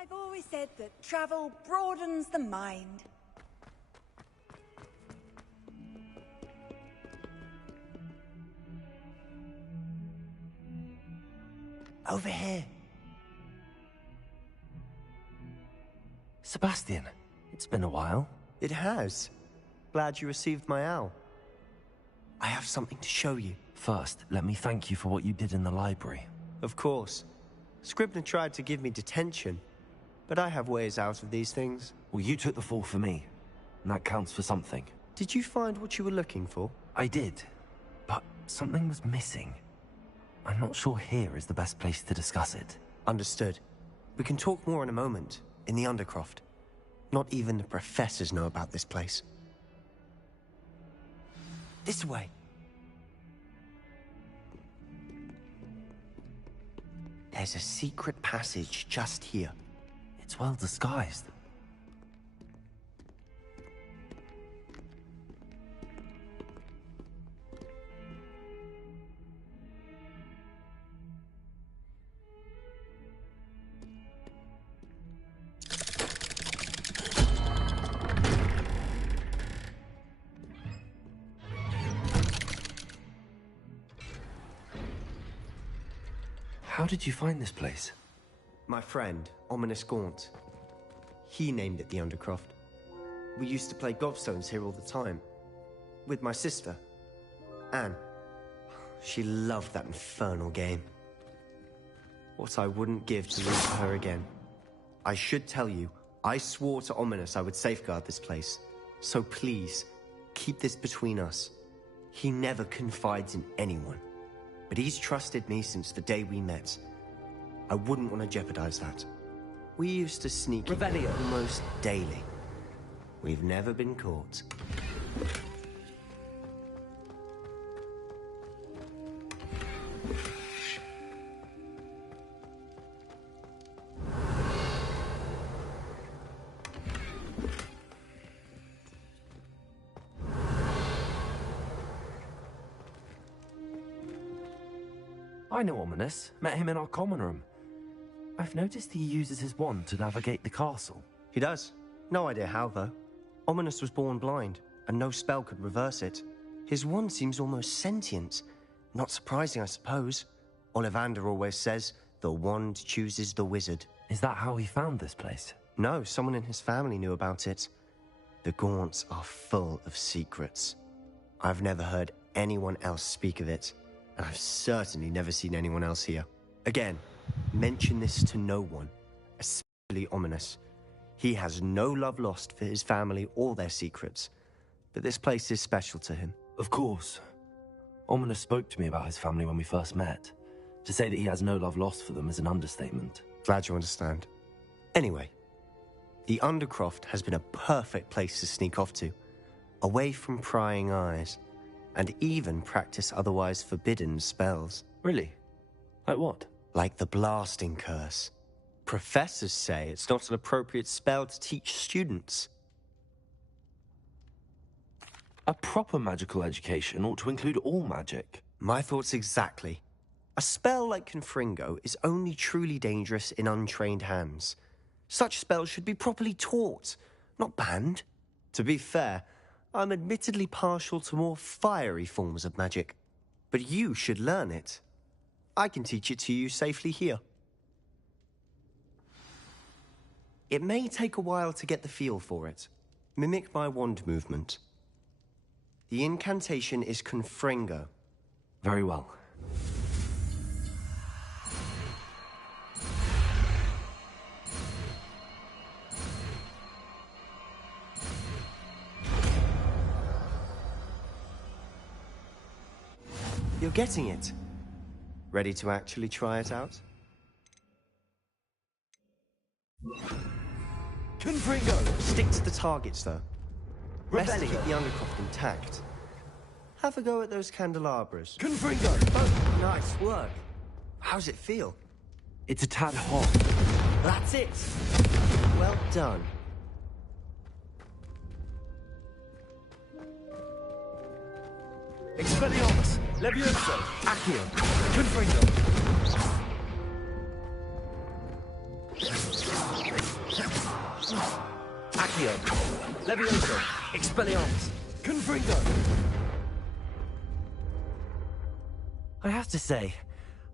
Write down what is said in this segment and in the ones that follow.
I've always said that travel broadens the mind. Over here. Sebastian, it's been a while. It has. Glad you received my owl. I have something to show you. First, let me thank you for what you did in the library. Of course. Scribner tried to give me detention, but I have ways out of these things. Well, you took the fall for me, and that counts for something. Did you find what you were looking for? I did, but something was missing. I'm not sure here is the best place to discuss it. Understood. We can talk more in a moment, in the Undercroft. Not even the professors know about this place. This way. There's a secret passage just here. It's well disguised. How did you find this place? My friend, Ominous Gaunt. He named it the Undercroft. We used to play gobstones here all the time. With my sister, Anne. She loved that infernal game. What I wouldn't give to lose her again. I should tell you, I swore to Ominous I would safeguard this place. So please, keep this between us. He never confides in anyone. But he's trusted me since the day we met. I wouldn't want to jeopardize that. We used to sneak in almost daily. We've never been caught. I know Ominous. Met him in our common room. I've noticed he uses his wand to navigate the castle. He does. No idea how, though. Ominous was born blind, and no spell could reverse it. His wand seems almost sentient. Not surprising, I suppose. Ollivander always says, the wand chooses the wizard. Is that how he found this place? No, someone in his family knew about it. The Gaunts are full of secrets. I've never heard anyone else speak of it. And I've certainly never seen anyone else here. Again, mention this to no one, especially Ominous. He has no love lost for his family or their secrets, but this place is special to him. Of course. Ominous spoke to me about his family when we first met. To say that he has no love lost for them is an understatement. Glad you understand. Anyway, the Undercroft has been a perfect place to sneak off to, away from prying eyes. And even practice otherwise forbidden spells. Really? Like what? Like the blasting curse. Professors say it's not an appropriate spell to teach students. A proper magical education ought to include all magic. My thoughts exactly. A spell like Confringo is only truly dangerous in untrained hands. Such spells should be properly taught, not banned. To be fair, I'm admittedly partial to more fiery forms of magic, but you should learn it. I can teach it to you safely here. It may take a while to get the feel for it. Mimic my wand movement. The incantation is Confringo. Very well. You're getting it. Ready to actually try it out? Confringo! Stick to the targets, though. Best to keep the Undercroft intact. Have a go at those candelabras. Confringo! Oh, nice work. How's it feel? It's a tad hot. That's it. Well done. Expelliarmus! Levioso! Accio! Confringo! Accio! Levioso! Expelliarmus! Confringo! I have to say,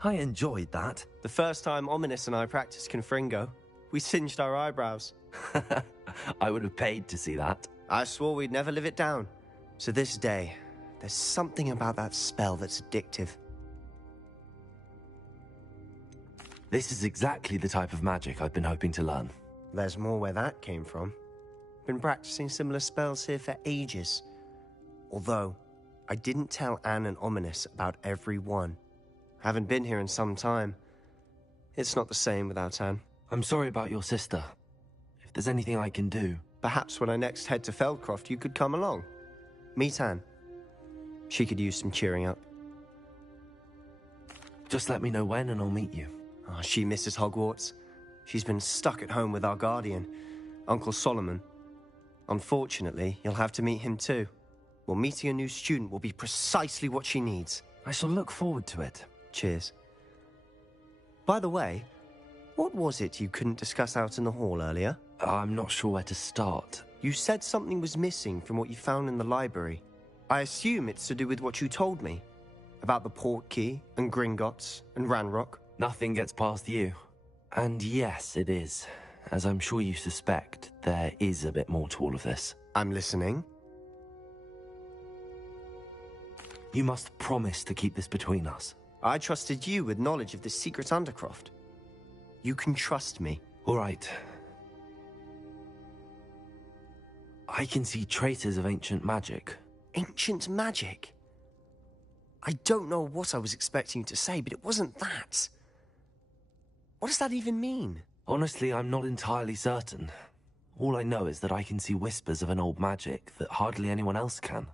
I enjoyed that. The first time Ominous and I practiced Confringo, we singed our eyebrows. I would have paid to see that. I swore we'd never live it down. So this day, there's something about that spell that's addictive. This is exactly the type of magic I've been hoping to learn. There's more where that came from. Been practicing similar spells here for ages. Although, I didn't tell Anne and Ominous about every one. Haven't been here in some time. It's not the same without Anne. I'm sorry about your sister. If there's anything I can do... Perhaps when I next head to Feldcroft, you could come along. Meet Anne. She could use some cheering up. Just let me know when and I'll meet you. Oh, she misses Hogwarts. She's been stuck at home with our guardian, Uncle Solomon. Unfortunately, you'll have to meet him too. Well, meeting a new student will be precisely what she needs. I shall look forward to it. Cheers. By the way, what was it you couldn't discuss out in the hall earlier? I'm not sure where to start. You said something was missing from what you found in the library. I assume it's to do with what you told me. About the Portkey, and Gringotts, and Ranrock. Nothing gets past you. And yes, it is. As I'm sure you suspect, there is a bit more to all of this. I'm listening. You must promise to keep this between us. I trusted you with knowledge of the secret Undercroft. You can trust me. All right. I can see traces of ancient magic. Ancient magic? I don't know what I was expecting you to say, but it wasn't that. What does that even mean? Honestly, I'm not entirely certain. All I know is that I can see whispers of an old magic that hardly anyone else can.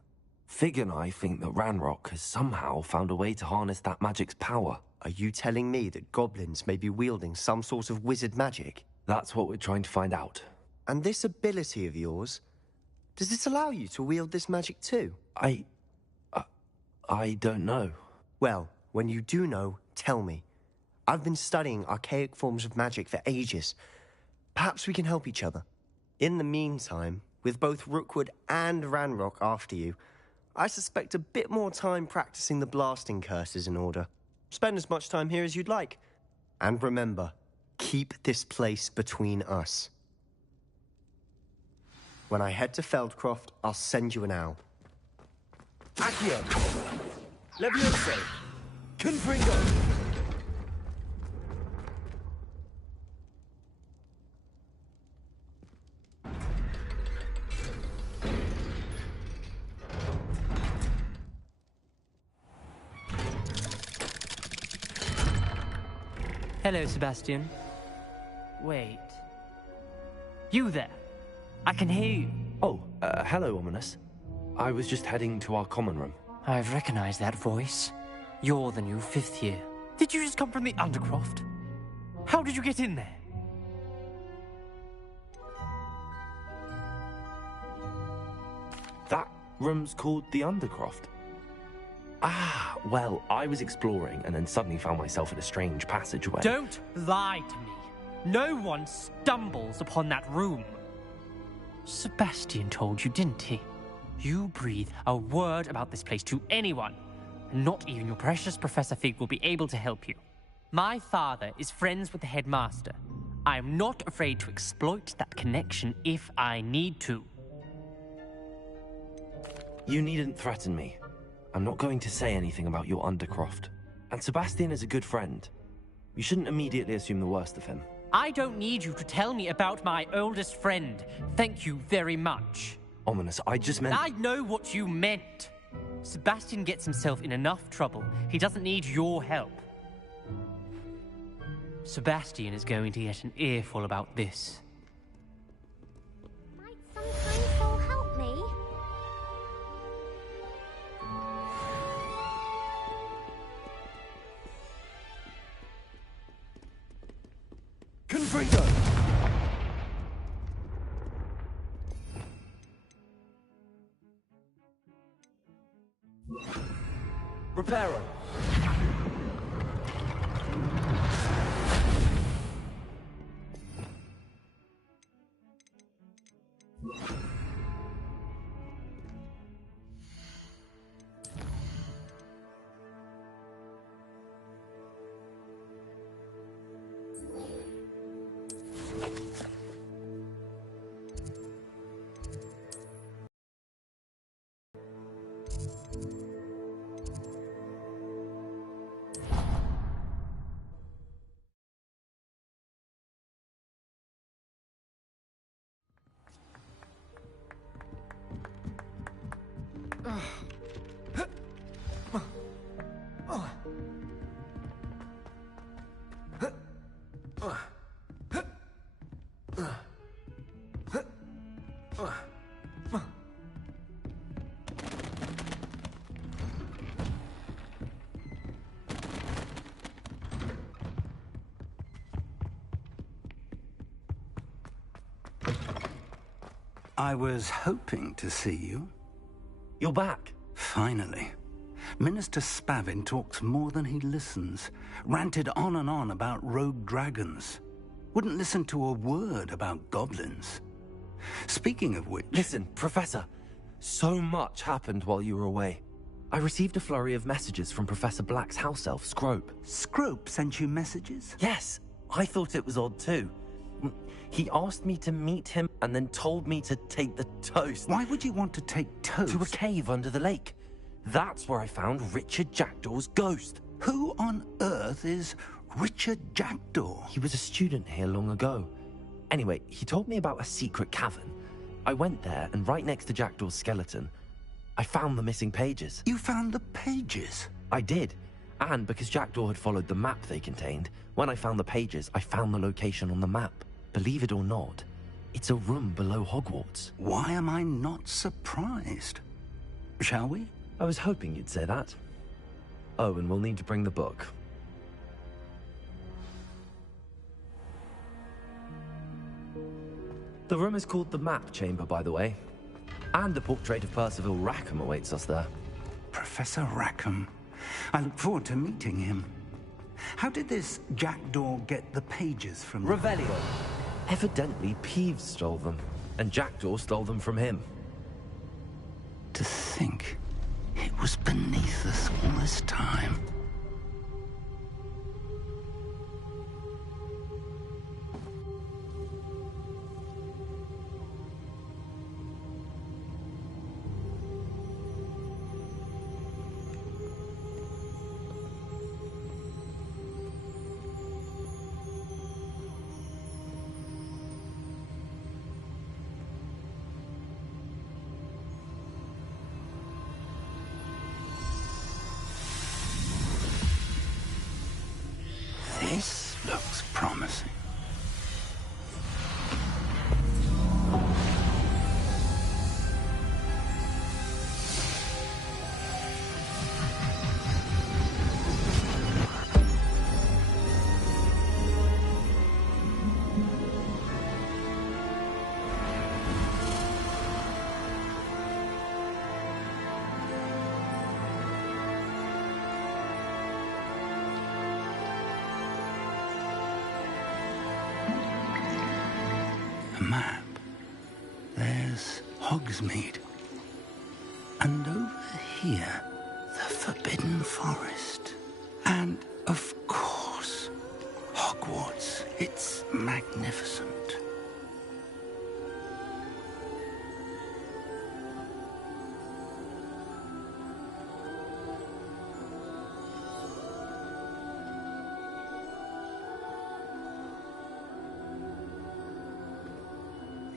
Fig and I think that Ranrock has somehow found a way to harness that magic's power. Are you telling me that goblins may be wielding some sort of wizard magic? That's what we're trying to find out. And this ability of yours, does it allow you to wield this magic too? I don't know. Well, when you do know, tell me. I've been studying archaic forms of magic for ages. Perhaps we can help each other. In the meantime, with both Rookwood and Ranrock after you, I suspect a bit more time practicing the blasting curse is in order. Spend as much time here as you'd like. And remember, keep this place between us. When I head to Feldcroft, I'll send you an owl. Accio! Levioso! Confringo! Hello, Sebastian. Wait. You there? I can hear you. Oh, hello, Ominous. I was just heading to our common room. I've recognized that voice. You're the new 5th year. Did you just come from the Undercroft? How did you get in there? That room's called the Undercroft. Ah, well, I was exploring and then suddenly found myself in a strange passageway. Don't lie to me. No one stumbles upon that room. Sebastian told you, didn't he? You breathe a word about this place to anyone, and not even your precious Professor Fig will be able to help you. My father is friends with the headmaster. I am not afraid to exploit that connection if I need to. You needn't threaten me. I'm not going to say anything about your Undercroft. And Sebastian is a good friend. You shouldn't immediately assume the worst of him. I don't need you to tell me about my oldest friend. Thank you very much. Ominous, I just meant... I know what you meant. Sebastian gets himself in enough trouble. He doesn't need your help. Sebastian is going to get an earful about this. Might some kind soul help me? Confringo! Reparo! I was hoping to see you. You're back. Finally. Minister Spavin talks more than he listens. Ranted on and on about rogue dragons. Wouldn't listen to a word about goblins. Speaking of which... Listen, Professor. So much happened while you were away. I received a flurry of messages from Professor Black's house elf, Scrope. Scrope sent you messages? Yes, I thought it was odd too. He asked me to meet him and then told me to take the toast. Why would you want to take toast? To a cave under the lake. That's where I found Richard Jackdaw's ghost. Who on earth is Richard Jackdaw? He was a student here long ago. Anyway, he told me about a secret cavern. I went there, and right next to Jackdaw's skeleton, I found the missing pages. You found the pages? I did. And because Jackdaw had followed the map they contained, when I found the pages, I found the location on the map. Believe it or not, it's a room below Hogwarts. Why am I not surprised? Shall we? I was hoping you'd say that. Oh, and we'll need to bring the book. The room is called the Map Chamber, by the way. And a portrait of Percival Rackham awaits us there. Professor Rackham. I look forward to meeting him. How did this Jackdaw get the pages from... Revelio. Evidently, Peeves stole them, and Jackdaw stole them from him. To think it was beneath us all this time. This looks promising. A map. There's Hogsmeade. And over here, the Forbidden Forest. And, of course, Hogwarts. It's magnificent.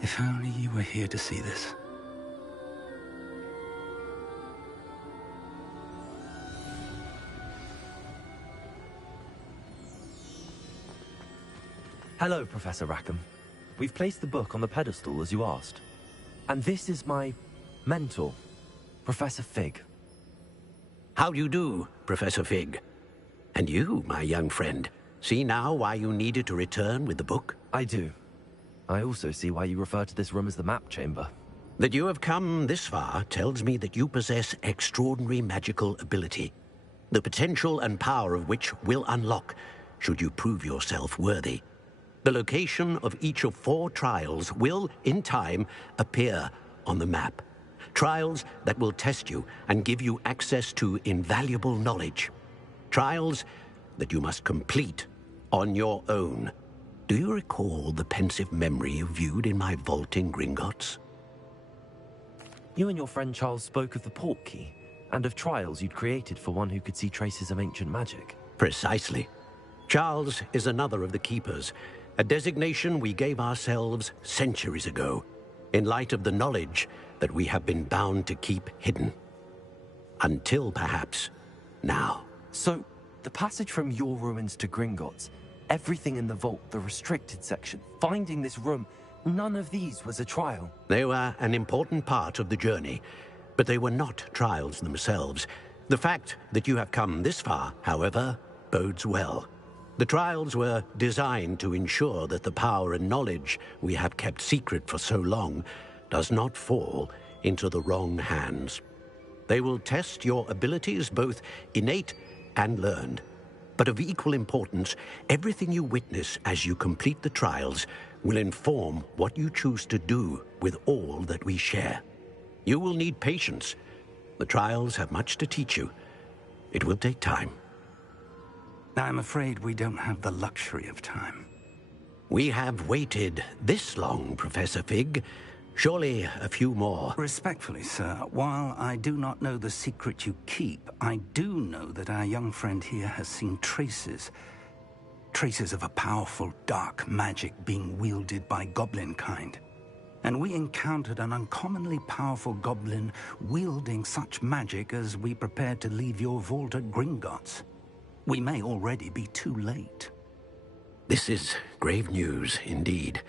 If only you were here to see this. Hello, Professor Rackham. We've placed the book on the pedestal as you asked. And this is my mentor, Professor Fig. How do you do, Professor Fig? And you, my young friend, see now why you needed to return with the book? I do. I also see why you refer to this room as the Map Chamber. That you have come this far tells me that you possess extraordinary magical ability, the potential and power of which will unlock should you prove yourself worthy. The location of each of 4 trials will, in time, appear on the map. Trials that will test you and give you access to invaluable knowledge. Trials that you must complete on your own. Do Do you recall the pensive memory you viewed in my vault in Gringotts? You and your friend Charles spoke of the port key, and of trials you'd created for one who could see traces of ancient magic. Precisely. Charles is another of the Keepers, a designation we gave ourselves centuries ago, in light of the knowledge that we have been bound to keep hidden. Until, perhaps, now. So, the passage from your ruins to Gringotts, everything in the vault, the restricted section, finding this room, none of these was a trial. They were an important part of the journey, but they were not trials themselves. The fact that you have come this far, however, bodes well. The trials were designed to ensure that the power and knowledge we have kept secret for so long does not fall into the wrong hands. They will test your abilities, both innate and learned. But of equal importance, everything you witness as you complete the trials will inform what you choose to do with all that we share. You will need patience. The trials have much to teach you. It will take time. I'm afraid we don't have the luxury of time. We have waited this long, Professor Fig. Surely a few more. Respectfully, sir, while I do not know the secret you keep, I do know that our young friend here has seen traces of a powerful dark magic being wielded by goblin kind. And we encountered an uncommonly powerful goblin wielding such magic as we prepared to leave your vault at Gringotts. We may already be too late. This is grave news indeed.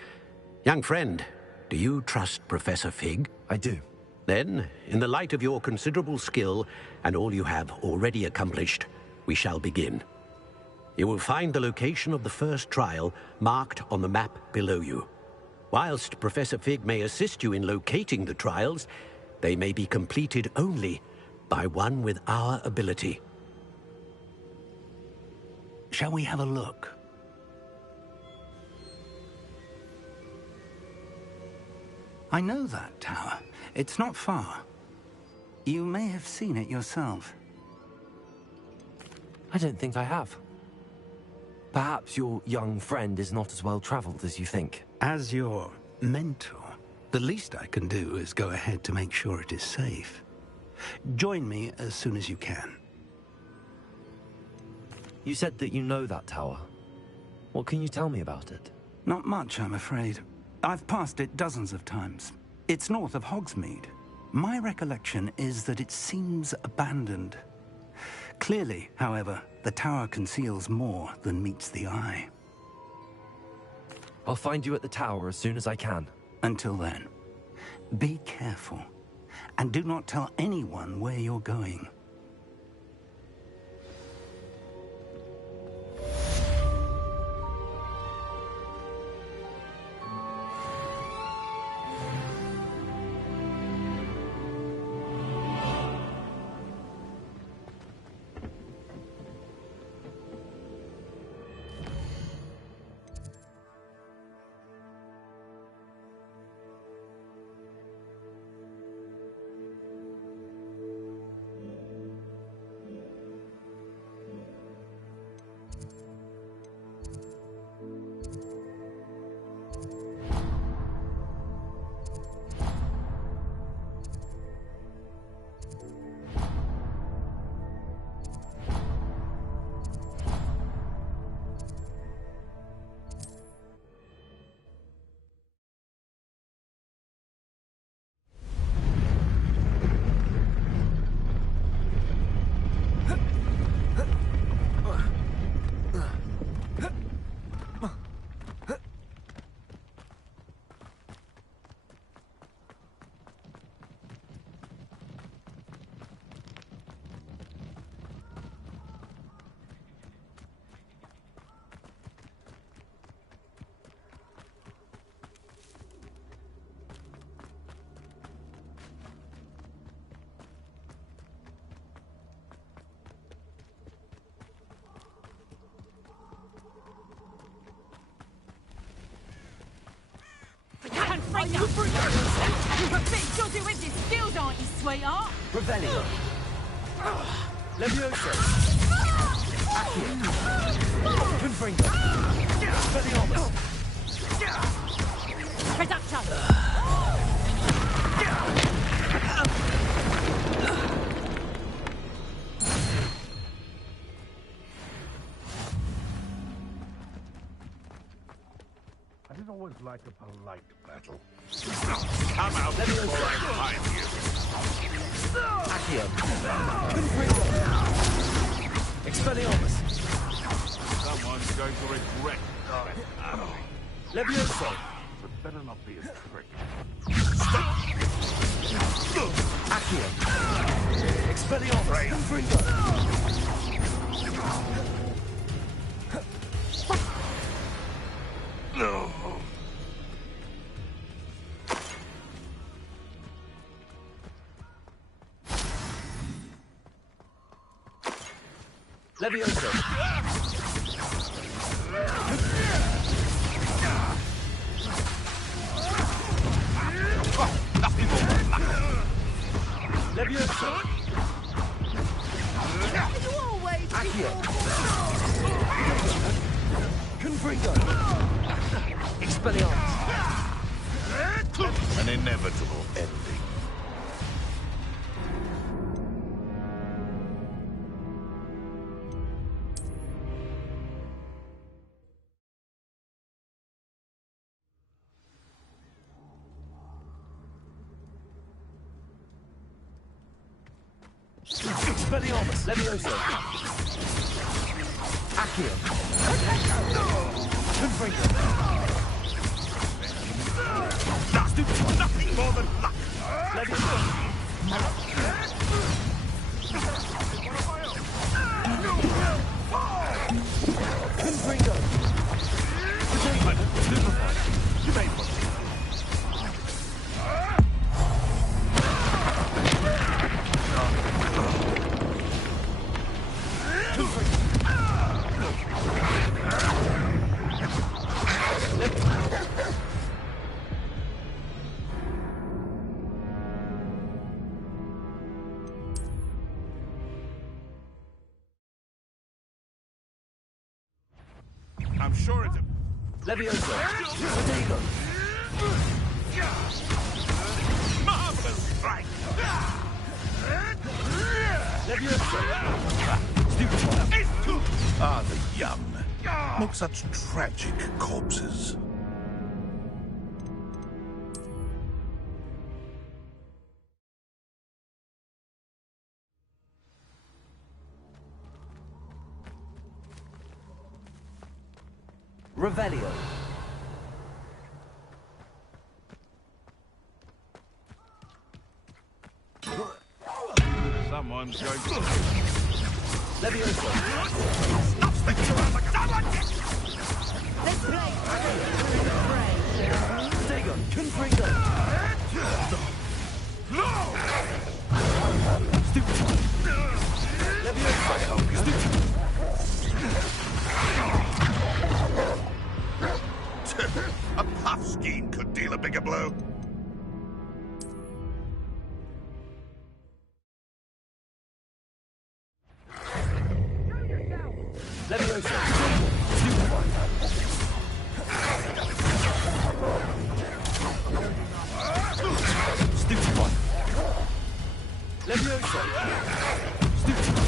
Young friend, do you trust Professor Fig? I do. Then, in the light of your considerable skill and all you have already accomplished, we shall begin. You will find the location of the first trial marked on the map below you. Whilst Professor Fig may assist you in locating the trials, they may be completed only by one with our ability. Shall we have a look? I know that tower. It's not far. You may have seen it yourself. I don't think I have. Perhaps your young friend is not as well traveled as you think. As your mentor, the least I can do is go ahead to make sure it is safe. Join me as soon as you can. You said that you know that tower. What can you tell me about it? Not much, I'm afraid. I've passed it dozens of times. It's north of Hogsmeade. My recollection is that it seems abandoned. Clearly, however, the tower conceals more than meets the eye. I'll find you at the tower as soon as I can. Until then, be careful, and do not tell anyone where you're going. You're a bit dodgy with your skills, aren't you, sweetheart? Revelio. Levioso. Accio. Confringo. Expelliarmus. I didn't always like a polite battle. Come out before I find you. Accio. Expelliarmus. Someone's going to regret that. Levioso. But better not be a trick. Accio. Expelliarmus. Confringo. No. Levioso. Levioso. You always Accio. Confringo. Expelliarmus. An inevitable ending. Expelliarmus. Levioso. Accio. Confringo. Nothing more than luck. Levioso. Confringo. You made one. I'm sure it's a... Levioso. Protego. marvelous strike. Levioso. Ah, the young. Make such tragic corpses. Revelio. Someone's going to... Levioso. Stop sticking around like a... Let's play. Protego. Confringo. No! Levioso. A puffskein could deal a bigger blow. Levioso. Stupid one. Levioso. Stupid one.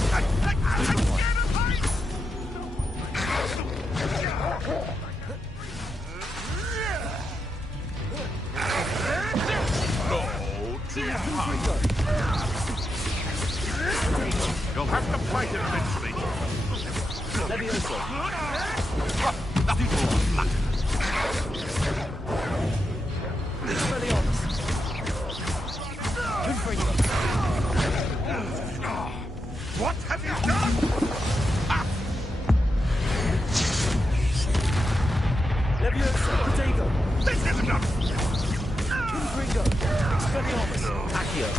You'll have to fight it eventually. Levioso. Expelliarmus. Confringo. What have you done? Levioso. Protego. This is enough! Confringo. Expelliarmus. Accio.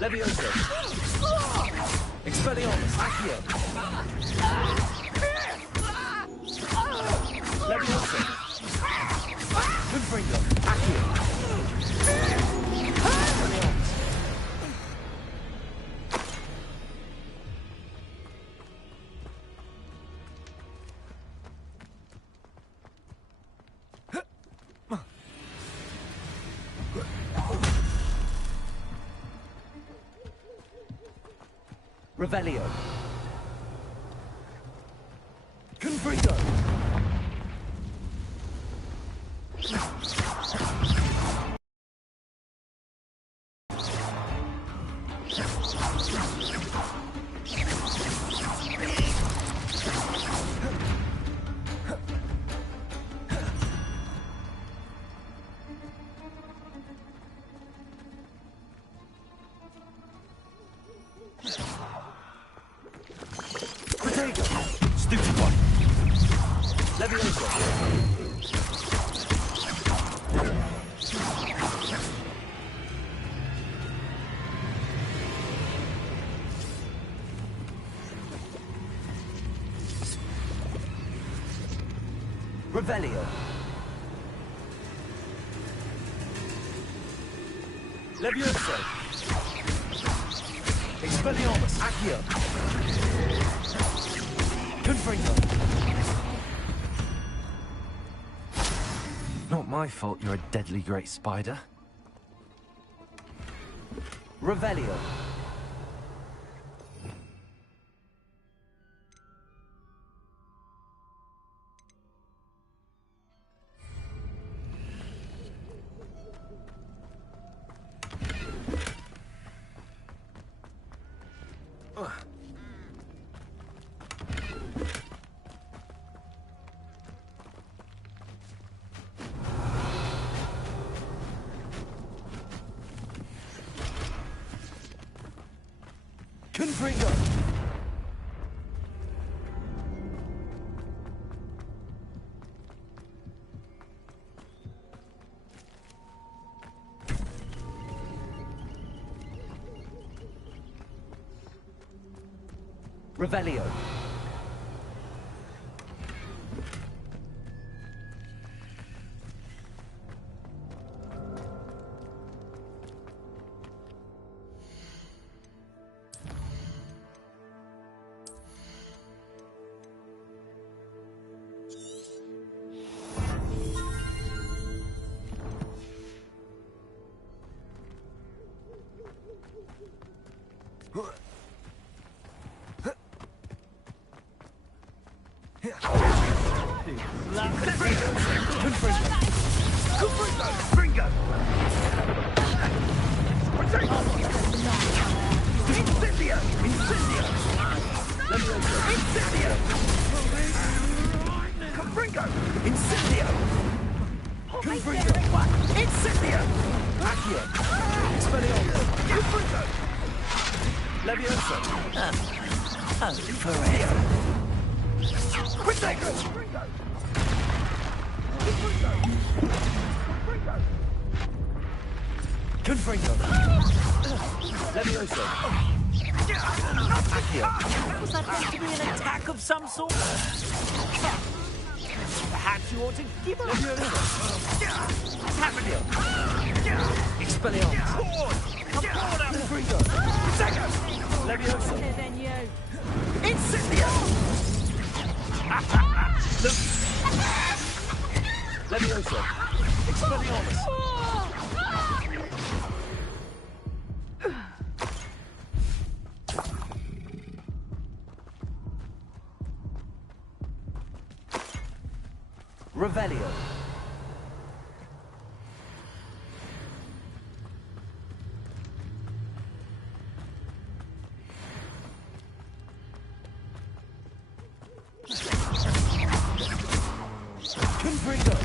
Levioso. Expelliarmus. Accio. Levioso. Confringo. Accio. Expelliarmus. Revelio. Confringo. Stupid one. Levioso. Revelio. Levioso. Expelliarmus. Accio. Confringo. Not my fault you're a deadly great spider. Revelio. Confringo. Revelio. Confringo. Levioso. Accio. Was that meant to be an attack of some sort? Perhaps you ought to give up. What's happened here? Expelliarmus. Come forward, Confringo. Levioso. Then you. Incendio. Levioso. Expelliarmus. Revelio. Confringo.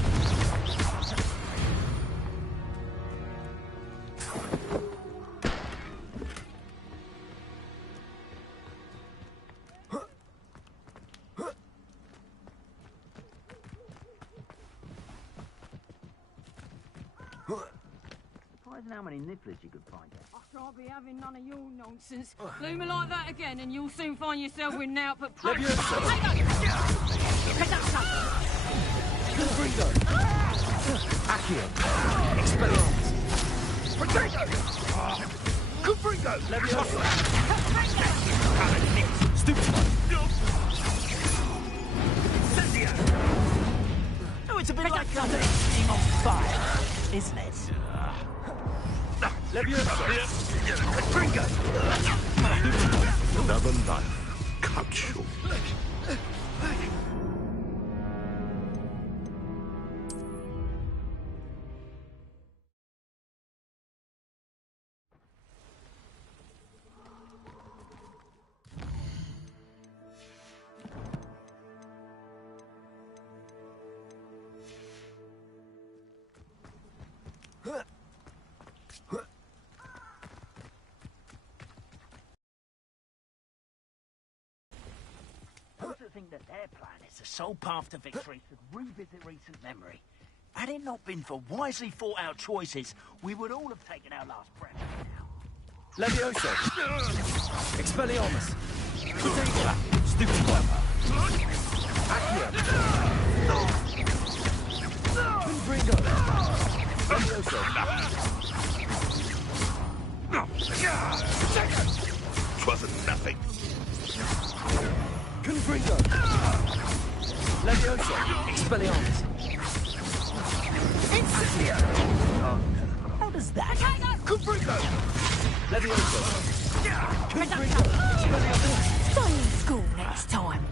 How many nippers you could find out? I can't be having none of your nonsense. Do me like that again, and you'll soon find yourself with now. But Levioso. Confringo. Accio. Expelliarmus. Potato! Confringo! Levioso. Stupid one. Incendio! oh, it's a bit like being on fire, isn't it? Levioso. Confringo! Another life cut short. Those that think that their plan is the sole path to victory should revisit recent memory. Had it not been for wisely thought out choices, we would all have taken our last breath by now. Levioso! Expelliarmus! Protegula! Stupid clever! Accio! Confringo! Levioso! Twasn't nothing. Confringo! Levioso! Expelliarmus! Incendio! How does that? Confringo! Levioso! Confringo! Expelliarmus! Stay in school next time.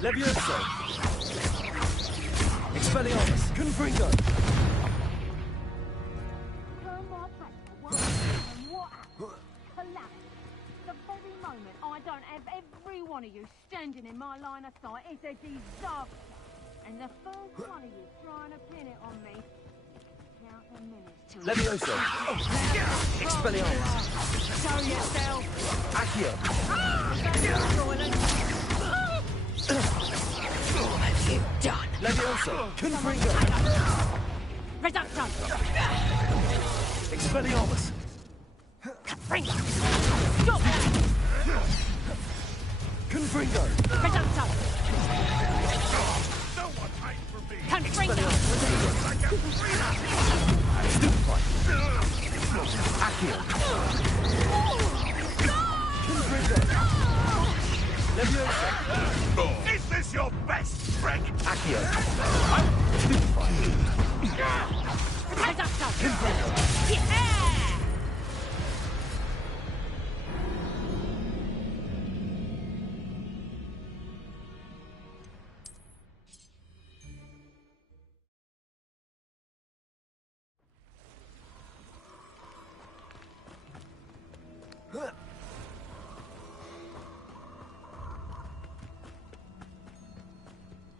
Levioso! Expelliarmus! Confringo! Turn my back to one and what happened? Calamity. The very moment I don't have every one of you standing in my line of sight, it's a disaster. And the first one of you trying to pin it on me, count the minutes till... Levioso! Expelliarmus! Show yourself! Accio! What have you done? Levioso! Confringo! Reducto! Expelliarmus! Confringo! Stop! Confringo! Reducto! No one hides from me. Confringo! Stupefy! Accio! Confringo! Levioso! Is this your best, Frank? Accio! Stupefy! Reducto! Confringo! Yeah!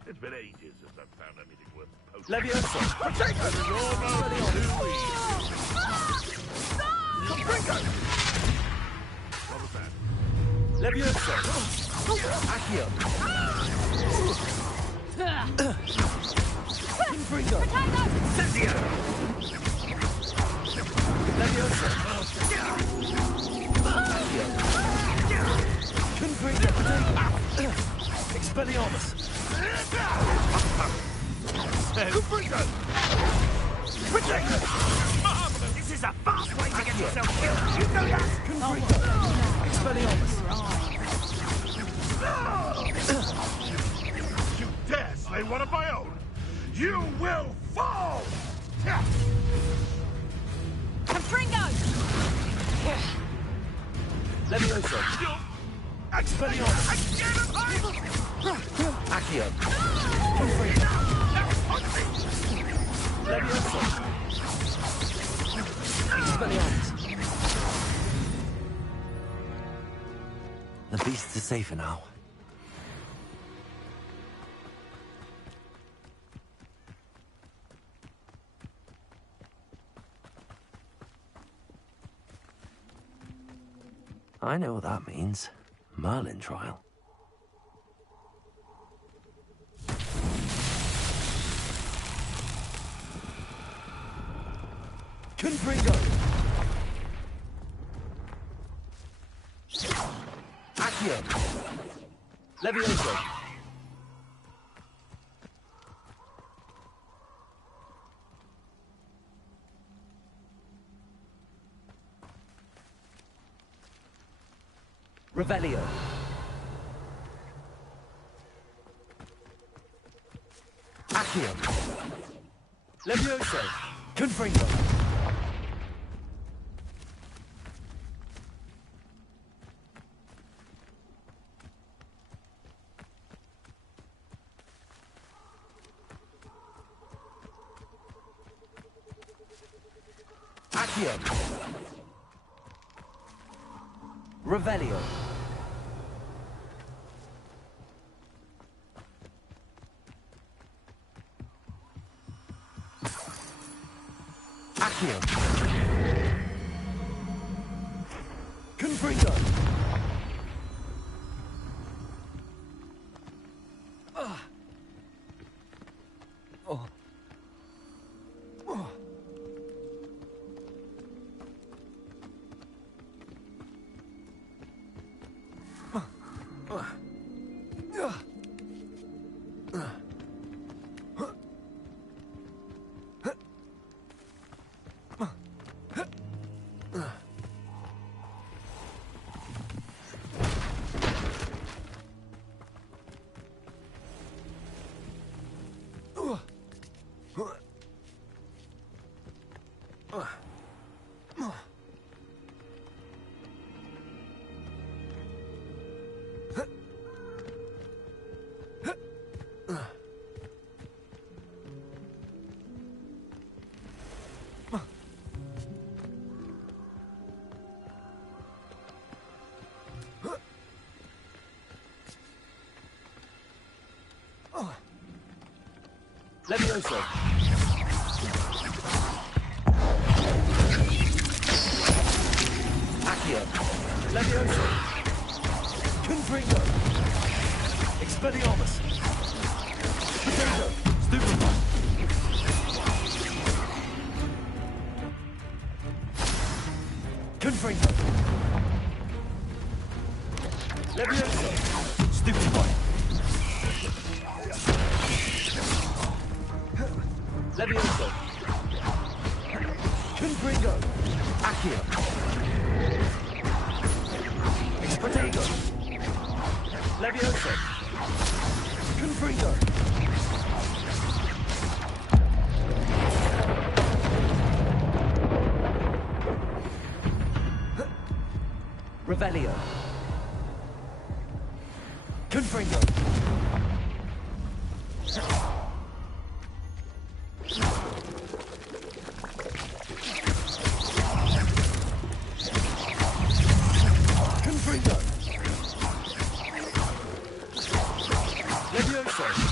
It's been ages since I've found anything worth posting. Levioso! What was that? Levioso! Accio! Confringo! Cynthia! Levioso! Accio! Confringo! Expelliarmus! Confringo! Protect! This is a fast way to get yourself killed. You know that? Confringo! Expelliarmus! You dare slay one of my own? You will fall! Confringo! Levioso! Expelliarmus! Accio! Confringo! Levioso! Expelliarmus! The beasts are safer now. I know what that means. Merlin trial. Confringo! Accio! Levioso! Revelio! Accio. Levioso. Confringo. Accio. Revelio. Accio. Confringo. Oh. Levioso. Accio. Levioso. Confringo. Expelliarmus. Potato. Stupefy. Confringo. Levioso. Stupefy. Levioso. Confringo. Accio. Protego. Levioso. Confringo. Revelio. Confringo. Confringo. Levioso.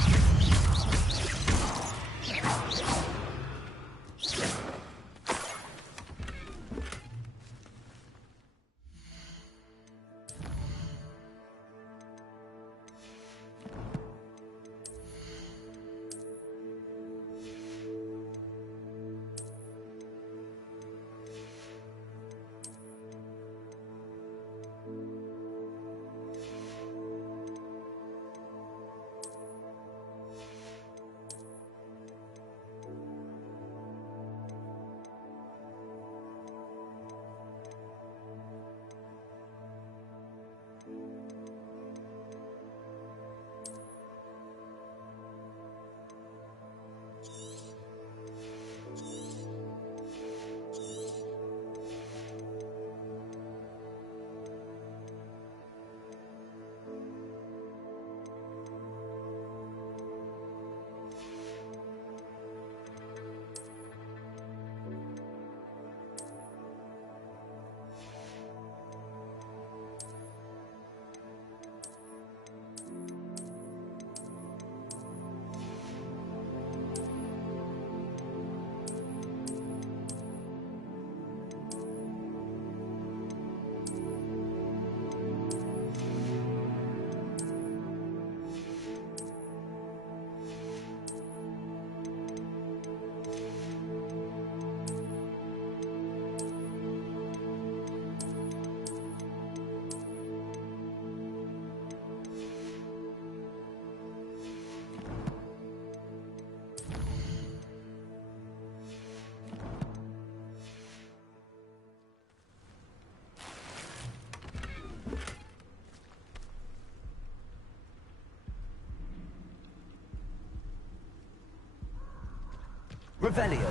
Revelio.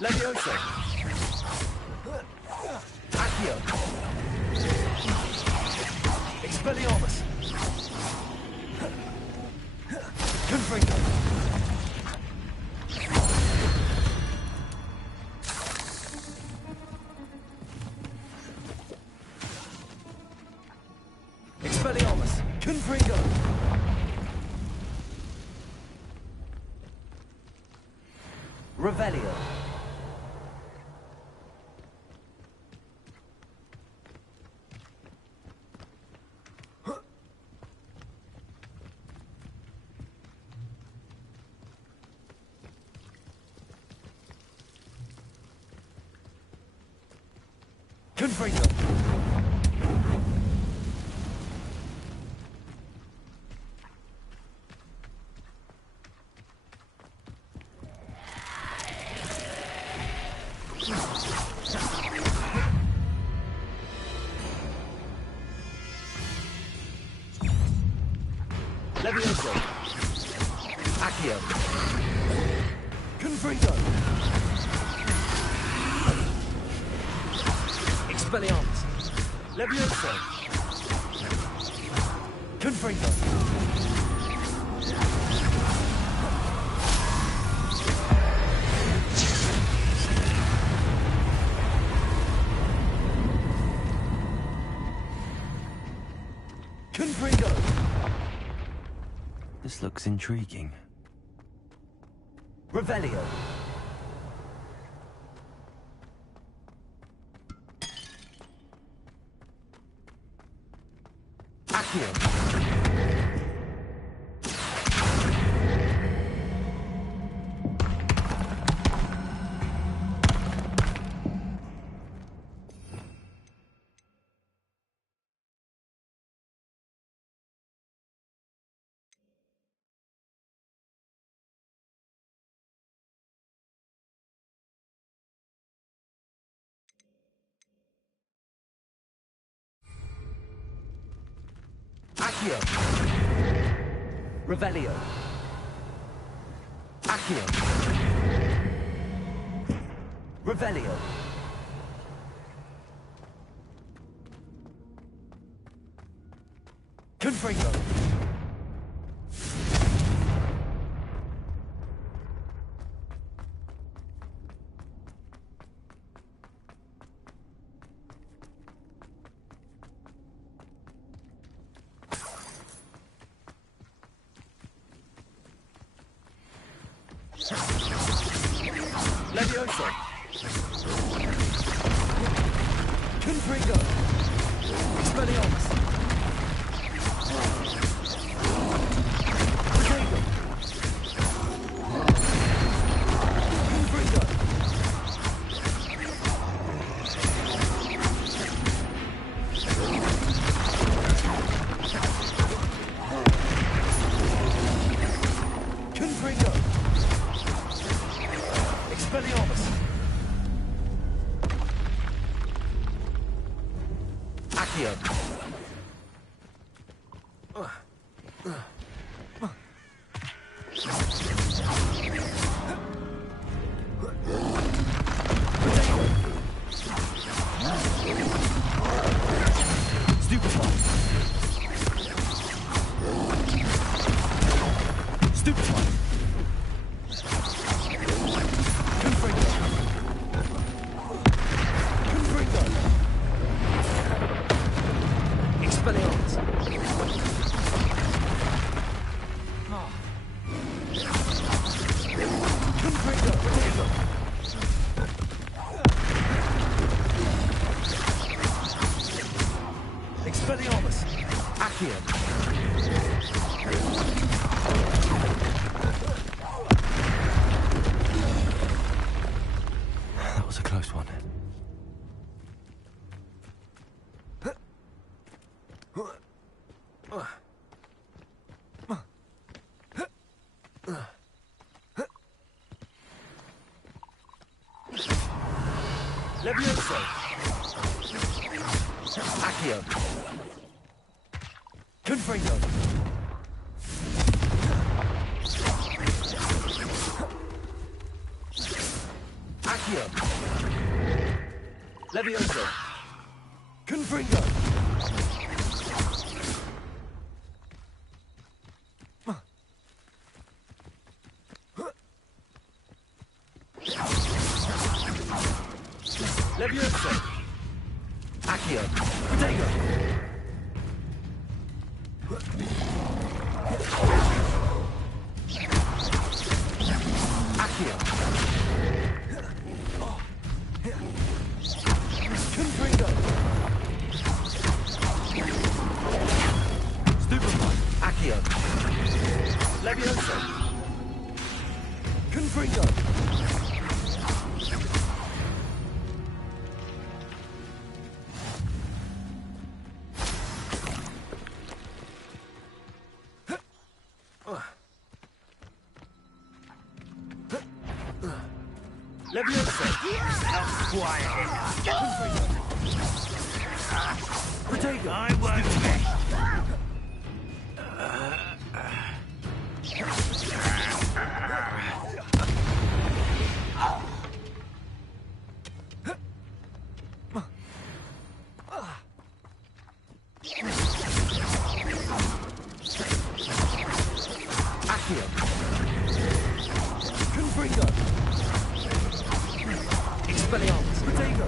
Levioso. Accio. Expelliarmus. Confringo. Expelliarmus. Confringo. Revelio. Confringo. Levioso. Accio. Confringo. Expelliarmus. Levioso. Confringo. Confringo. This looks intriguing. Revelio. Accio. Accio. Revelio. Accio. Revelio. Confringo. Levioso. Confringo. Expelliarmus. Protego. Confringo. Confringo. Expelliarmus. Accio. Stupefy. Stupefy. Confringo. Confringo. Expelliarmus. Confringo. Protego. Expelliarmus. Accio. That was a close one. Levioso. Accio. Confringo. Accio. Levioso. Confringo. Levioso. Accio. Protego. Accio. Confringo. Stupefy. Accio. Levioso. Confringo. Levioso. Quiet. Protego. I won't Accio. Confringo. Expelliarmus. Protego.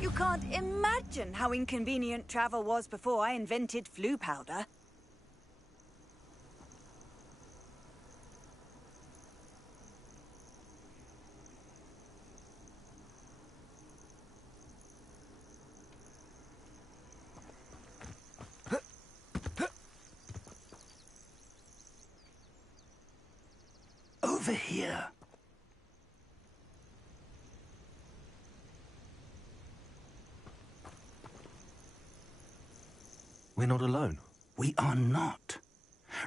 You can't imagine how inconvenient travel was before I invented flu powder. Over here. We're not alone. We are not.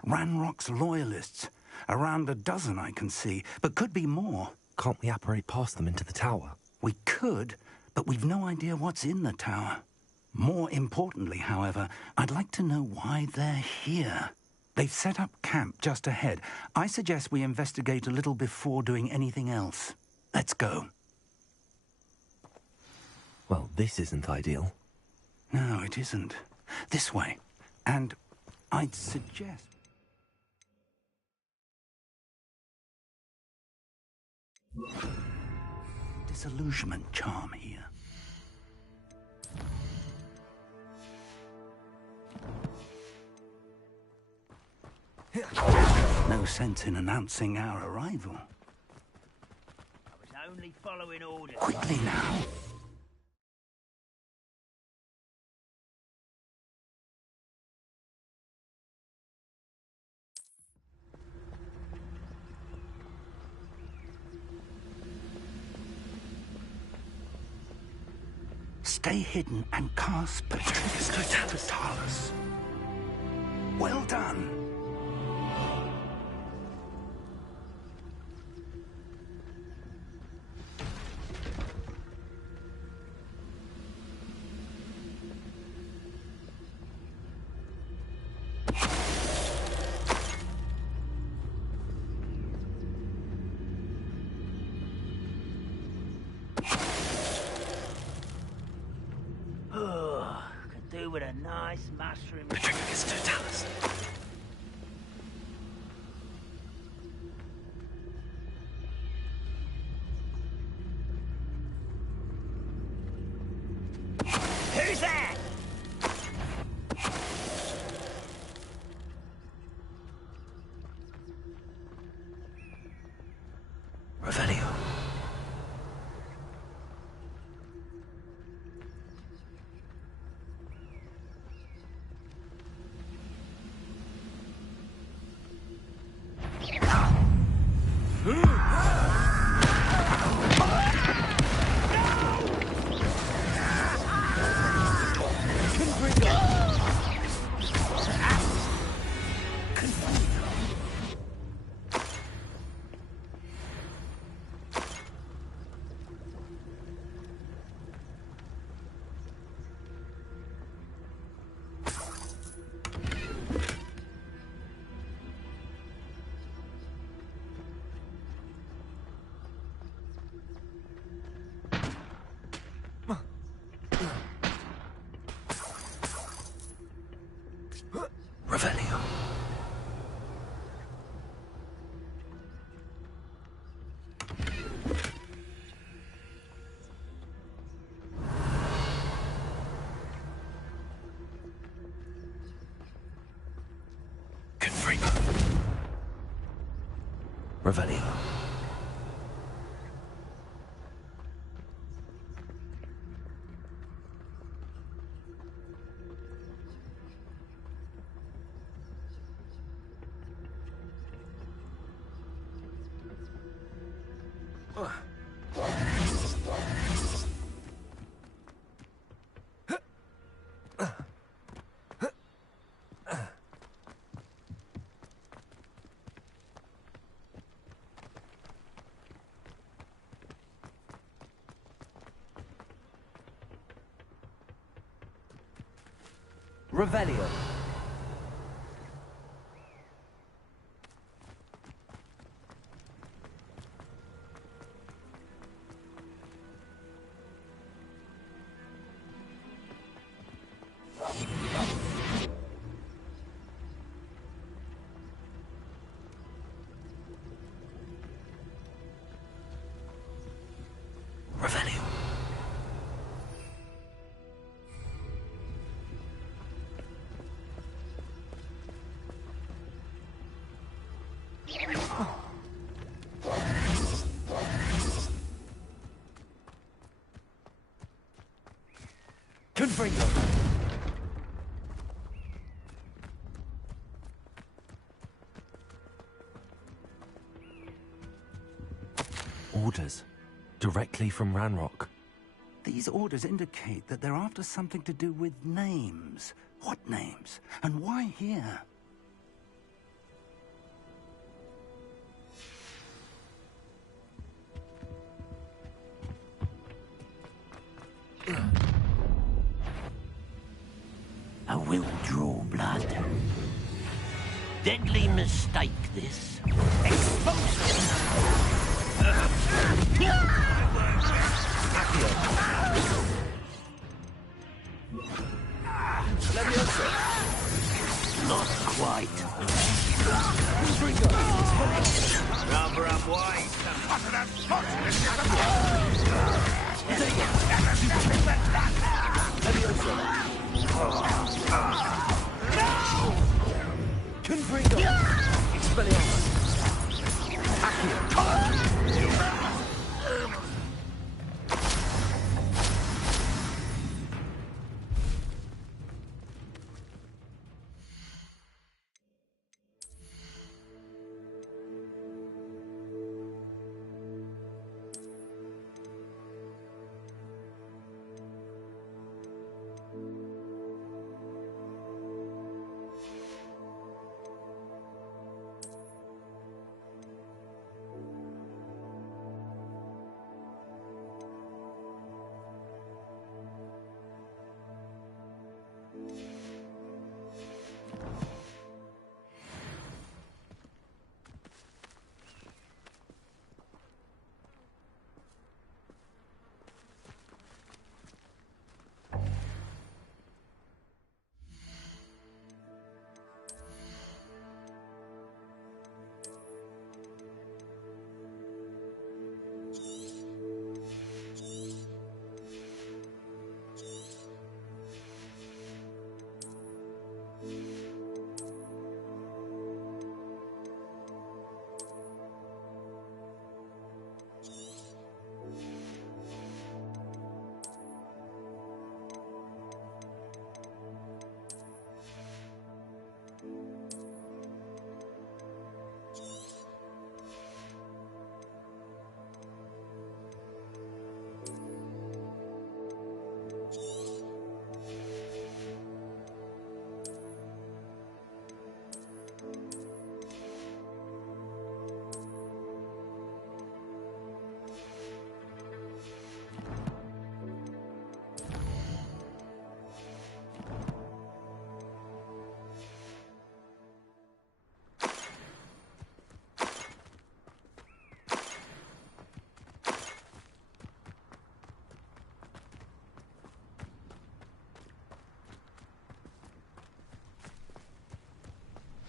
Ranrock's loyalists. Around a dozen I can see, but could be more. Can't we apparate past them into the tower? We could, but we've no idea what's in the tower. More importantly, however, I'd like to know why they're here. They've set up camp just ahead. I suggest we investigate a little before doing anything else. Let's go. Well, this isn't ideal. No, it isn't. This way. And I'd suggest... Disillusionment charm here. No sense in announcing our arrival. I was only following orders. Quickly now. Stay hidden and cast Petrificus Totalis. Well done. Could do with a nice mushroom. Petrificus Totalis. Who's that? Revelio. Revelio. Confringo. Revelio. Revelio. Revelio. Confringo. Orders. Directly from Ranrock. These orders indicate that they're after something to do with names. What names? And why here? I will draw blood. Deadly mistake, this. Not quite. Rubber up white. Confringo! Expelliarmus! Accio!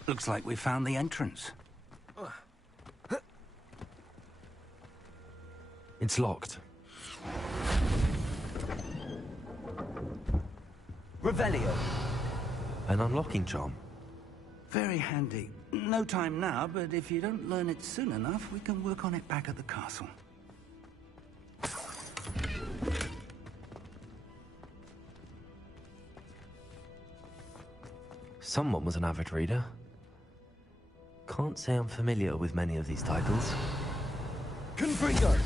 Looks like we found the entrance. It's locked. Revelio. An unlocking charm. Very handy. No time now, but if you don't learn it soon enough, we can work on it back at the castle. Someone was an avid reader. Can't say I'm familiar with many of these titles. Confringo!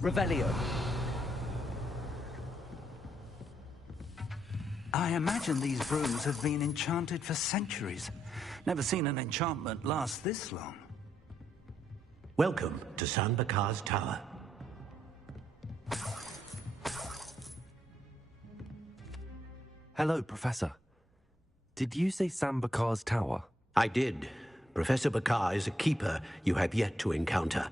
Revelio. I imagine these brooms have been enchanted for centuries. Never seen an enchantment last this long. Welcome to San Bakar's Tower. Hello, Professor. Did you say Sam Bakar's tower? I did. Professor Bakar is a keeper you have yet to encounter.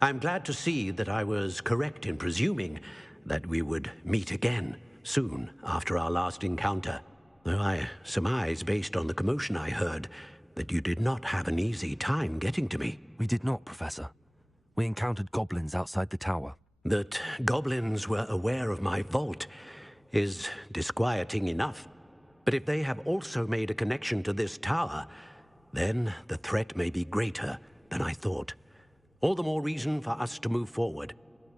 I'm glad to see that I was correct in presuming that we would meet again soon after our last encounter. Though I surmise, based on the commotion I heard, that you did not have an easy time getting to me. We did not, Professor. We encountered goblins outside the tower. That goblins were aware of my vault is disquieting enough. But if they have also made a connection to this tower, then the threat may be greater than I thought. All the more reason for us to move forward.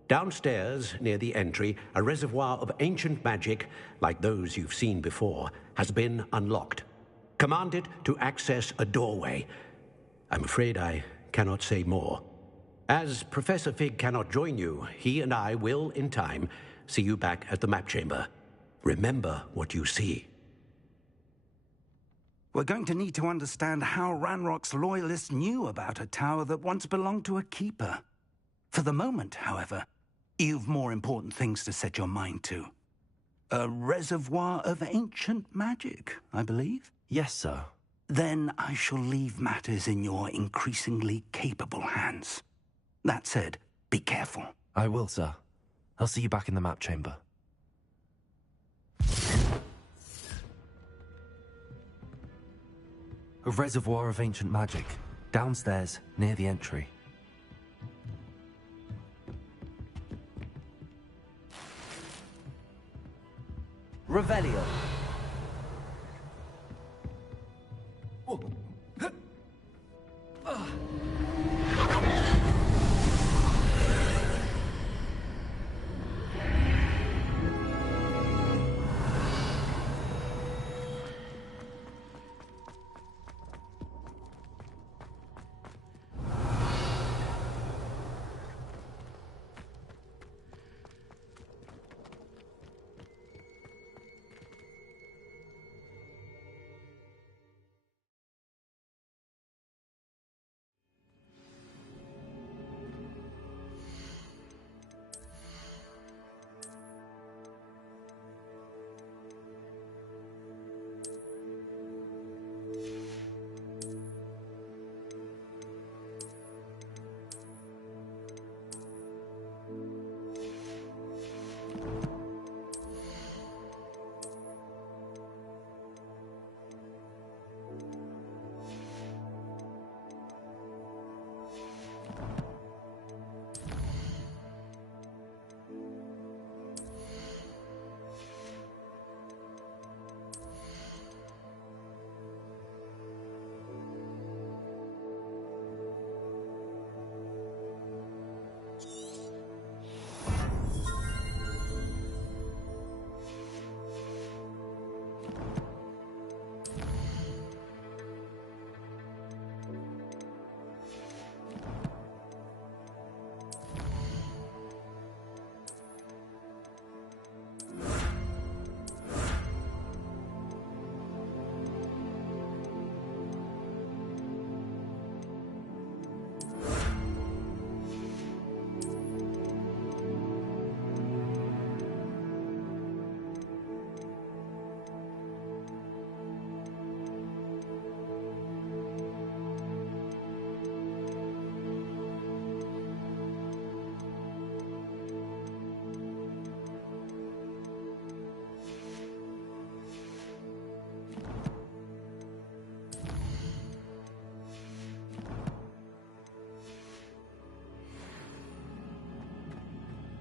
Downstairs, near the entry, a reservoir of ancient magic, like those you've seen before, has been unlocked. Command it to access a doorway. I'm afraid I cannot say more. As Professor Fig cannot join you, he and I will, in time, see you back at the map chamber. Remember what you see. We're going to need to understand how Ranrock's loyalists knew about a tower that once belonged to a keeper. For the moment, however, you've more important things to set your mind to. A reservoir of ancient magic, I believe? Yes, sir. Then I shall leave matters in your increasingly capable hands. That said, be careful. I will, sir. I'll see you back in the map chamber. A reservoir of ancient magic. Downstairs, near the entry. Revelio.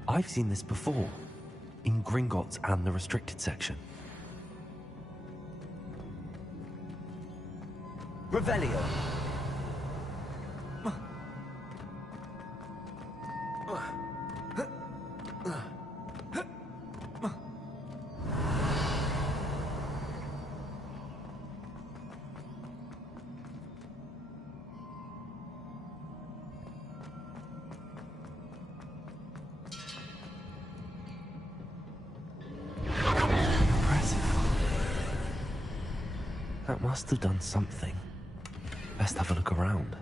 I've seen this before, in Gringotts and the restricted section. Revelio. That must have done something. Best have a look around.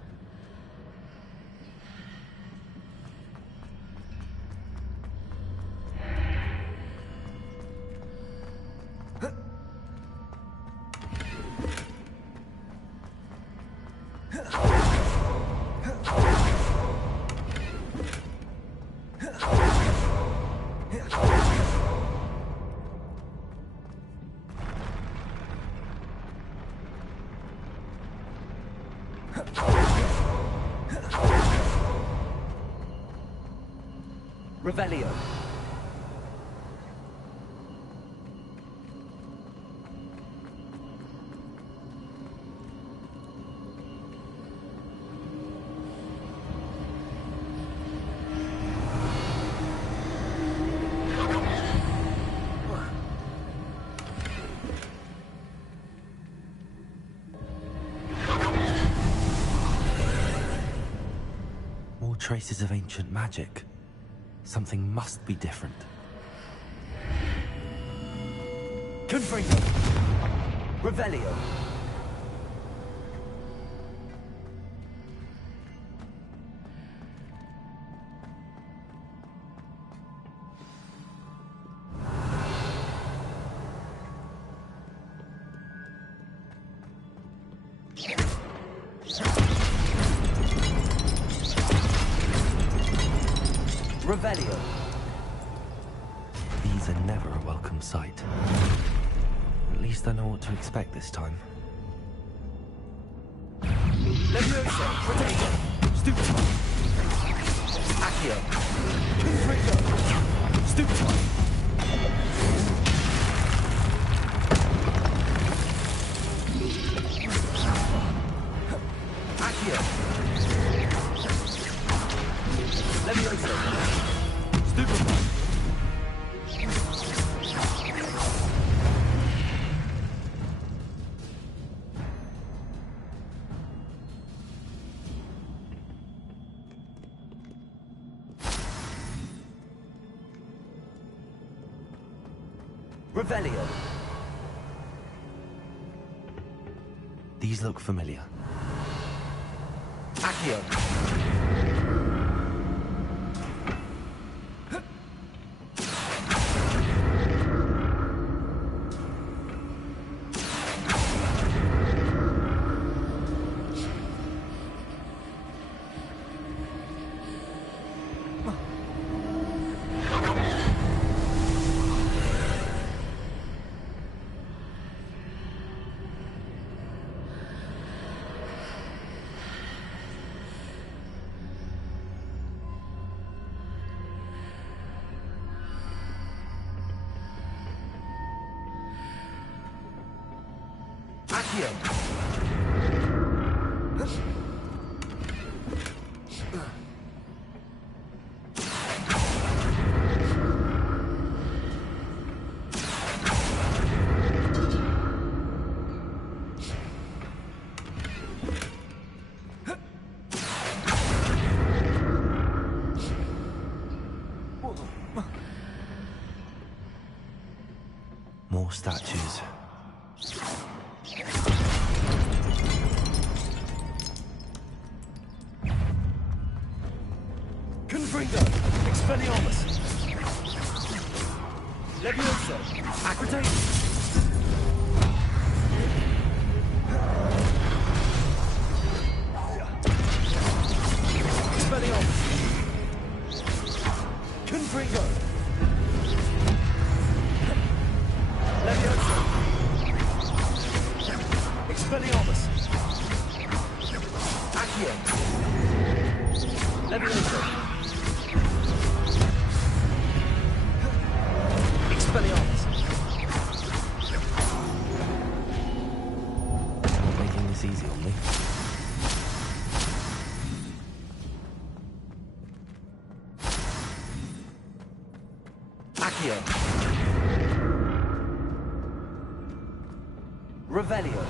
Revelio. More traces of ancient magic. Something must be different. Confringo. Revelio. Revelio. These are never a welcome sight. At least I know what to expect this time. Levioso. Protego. Stupefy. Accio. Confringo. Stupefy. Accio. Levioso. Stupefy. Revelio. These look familiar. Accio. Accio. More statues. Confringo. Expelliarmus. Levioso. Acrotate. Expelliarmus. Confringo. Levioso. Expelliarmus. Accio. Levioso. Expelliarmus. Not making this easy on me. Accio. Revelio.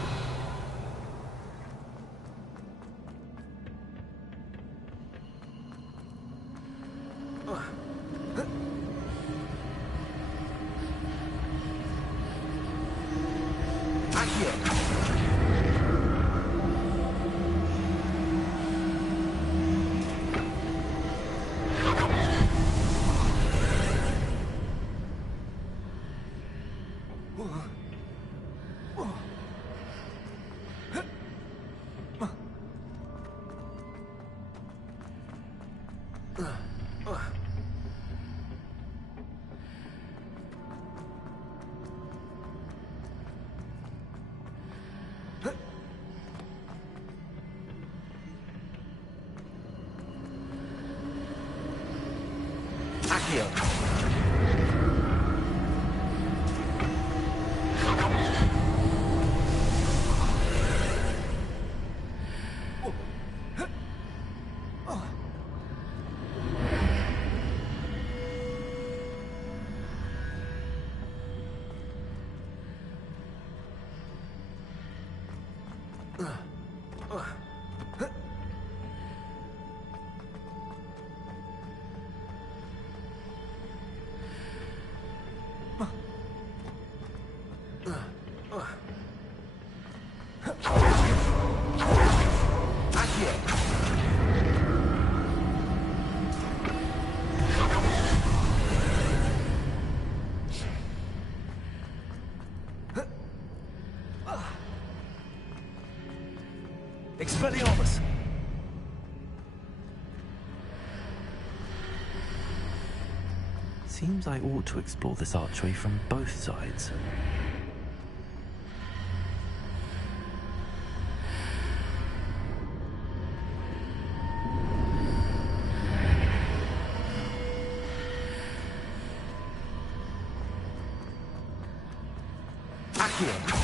Accio. Expelliarmus. Seems I ought to explore this archway from both sides. Accio.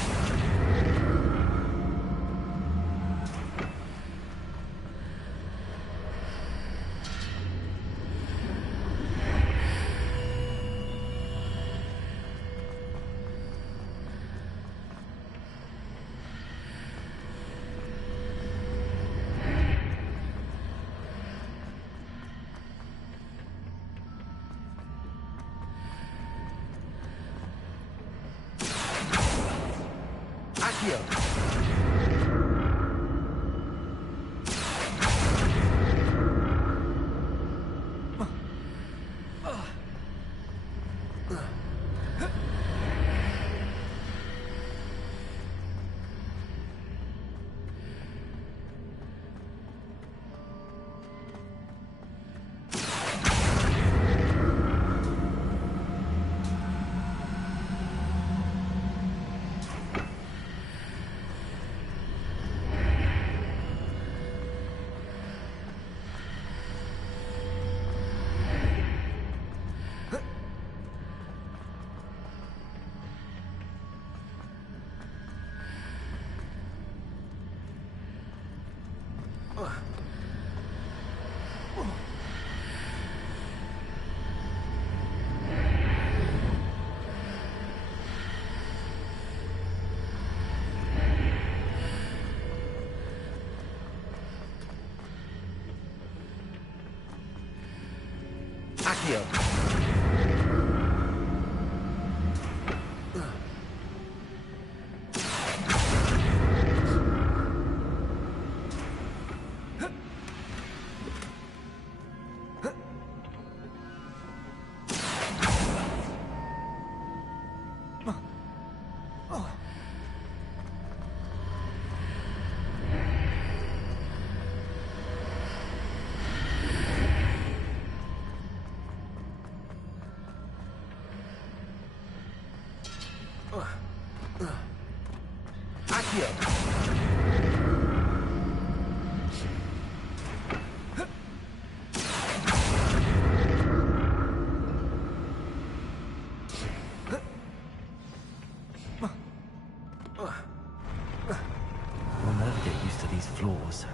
Accio. I'll never get used to these floors.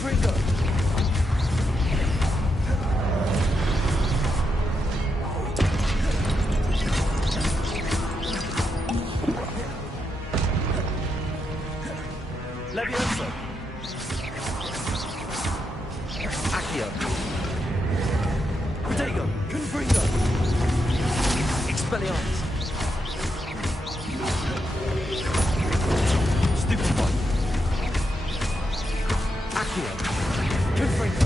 Confringo! Levioso! Accio! Protego! Confringo! Expelliarmus! Stupid one! Accio! Confringo!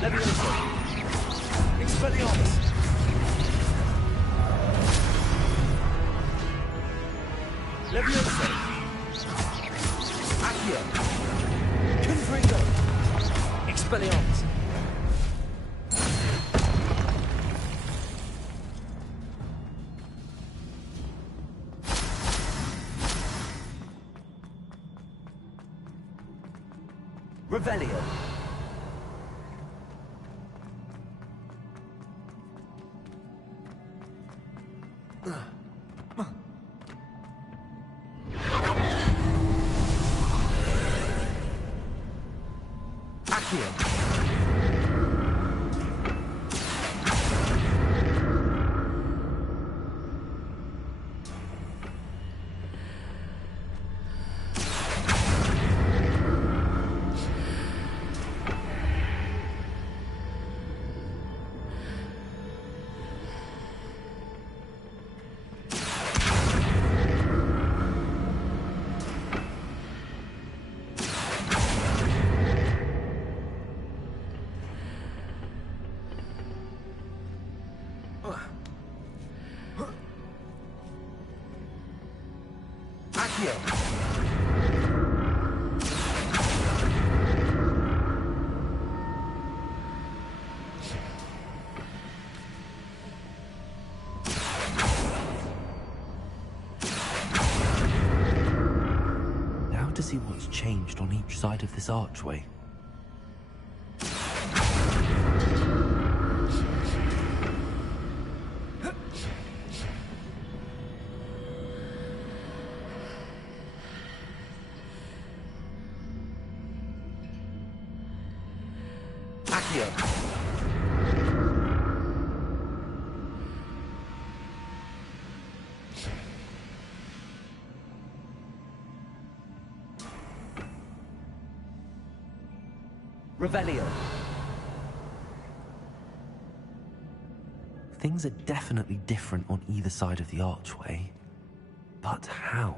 Levioso! Expelliarmus! Levioso! Accio! Confringo! Expelliarmus! Revelio! Accio! Accio! Now to see what's changed on each side of this archway. Accio! Revelio! Things are definitely different on either side of the archway. But how?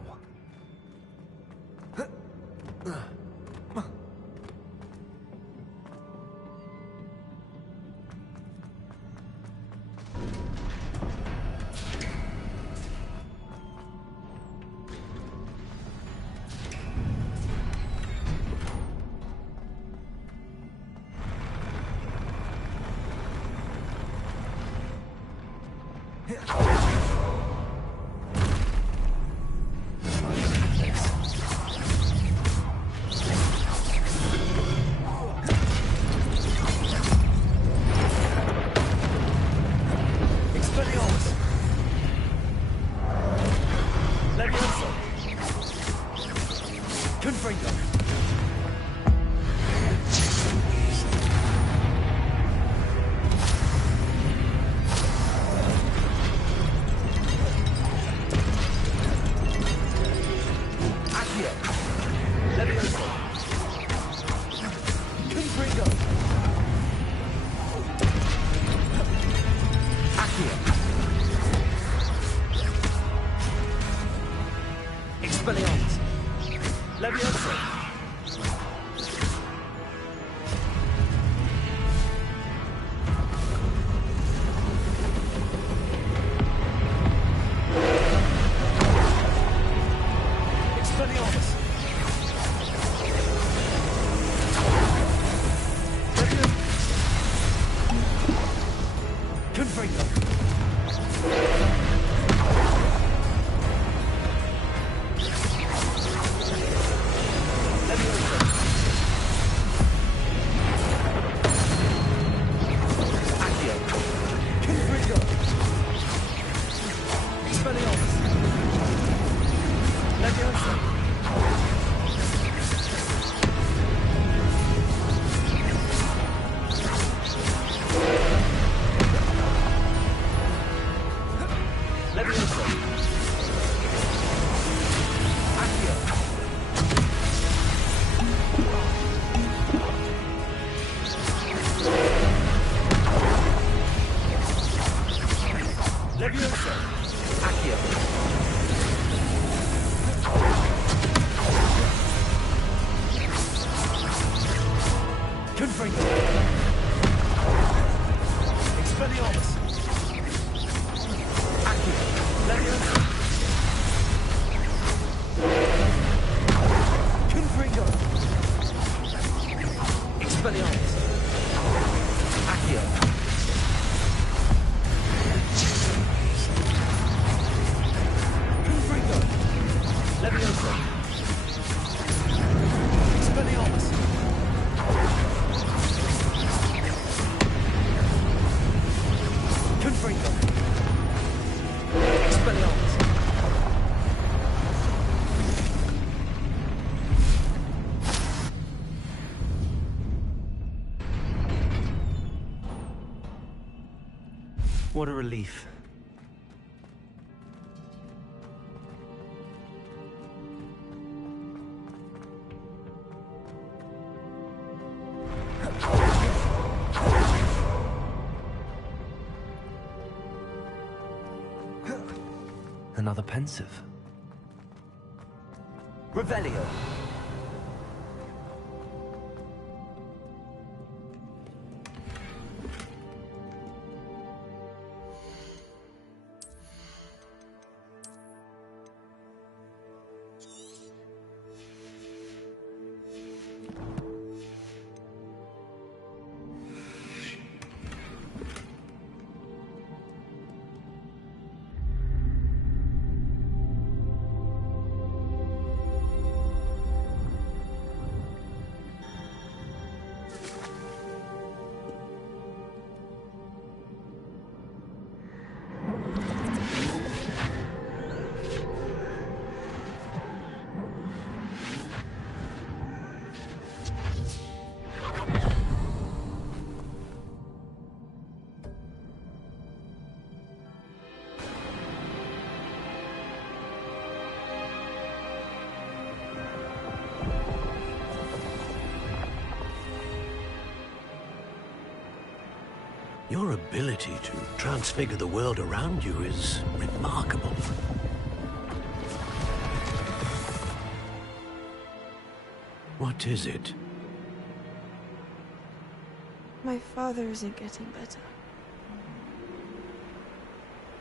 Expelliarmus! Levioso! Confringo! Accio! Levioso! Confringo! Accio! Expelliarmus! Levioso! Expelliarmus! Confringo. Expelliarmus. Accio. Leviosa. Confringo. Expelliarmus. Accio. Confringo. Leviosa. Expelliarmus. Confringo. Expelliarmus. What a relief. Another pensive. Revelio. Your ability to transfigure the world around you is remarkable. What is it? My father isn't getting better.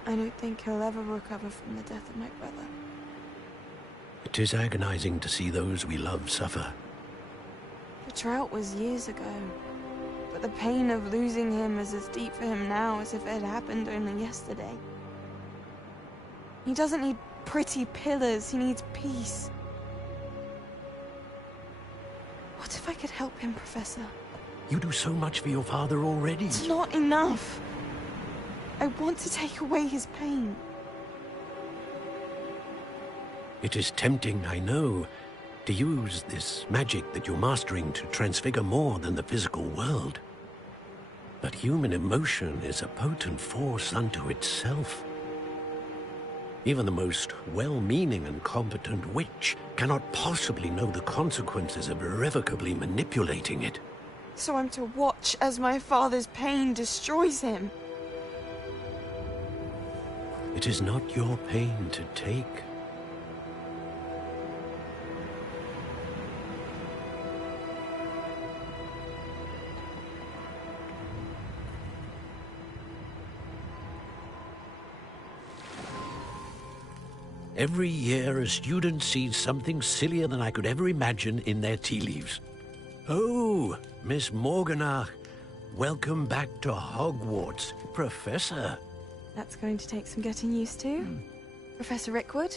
I don't think he'll ever recover from the death of my brother. It is agonizing to see those we love suffer. The drought was years ago. But the pain of losing him is as deep for him now as if it had happened only yesterday. He doesn't need pretty pillars, he needs peace. What if I could help him, Professor? You do so much for your father already. It's not enough. I want to take away his pain. It is tempting, I know, to use this magic that you're mastering to transfigure more than the physical world. But human emotion is a potent force unto itself. Even the most well-meaning and competent witch cannot possibly know the consequences of irrevocably manipulating it. So I'm to watch as my father's pain destroys him. It is not your pain to take. Every year, a student sees something sillier than I could ever imagine in their tea leaves. Oh, Miss Morganach, welcome back to Hogwarts, Professor. That's going to take some getting used to. Professor Rickwood?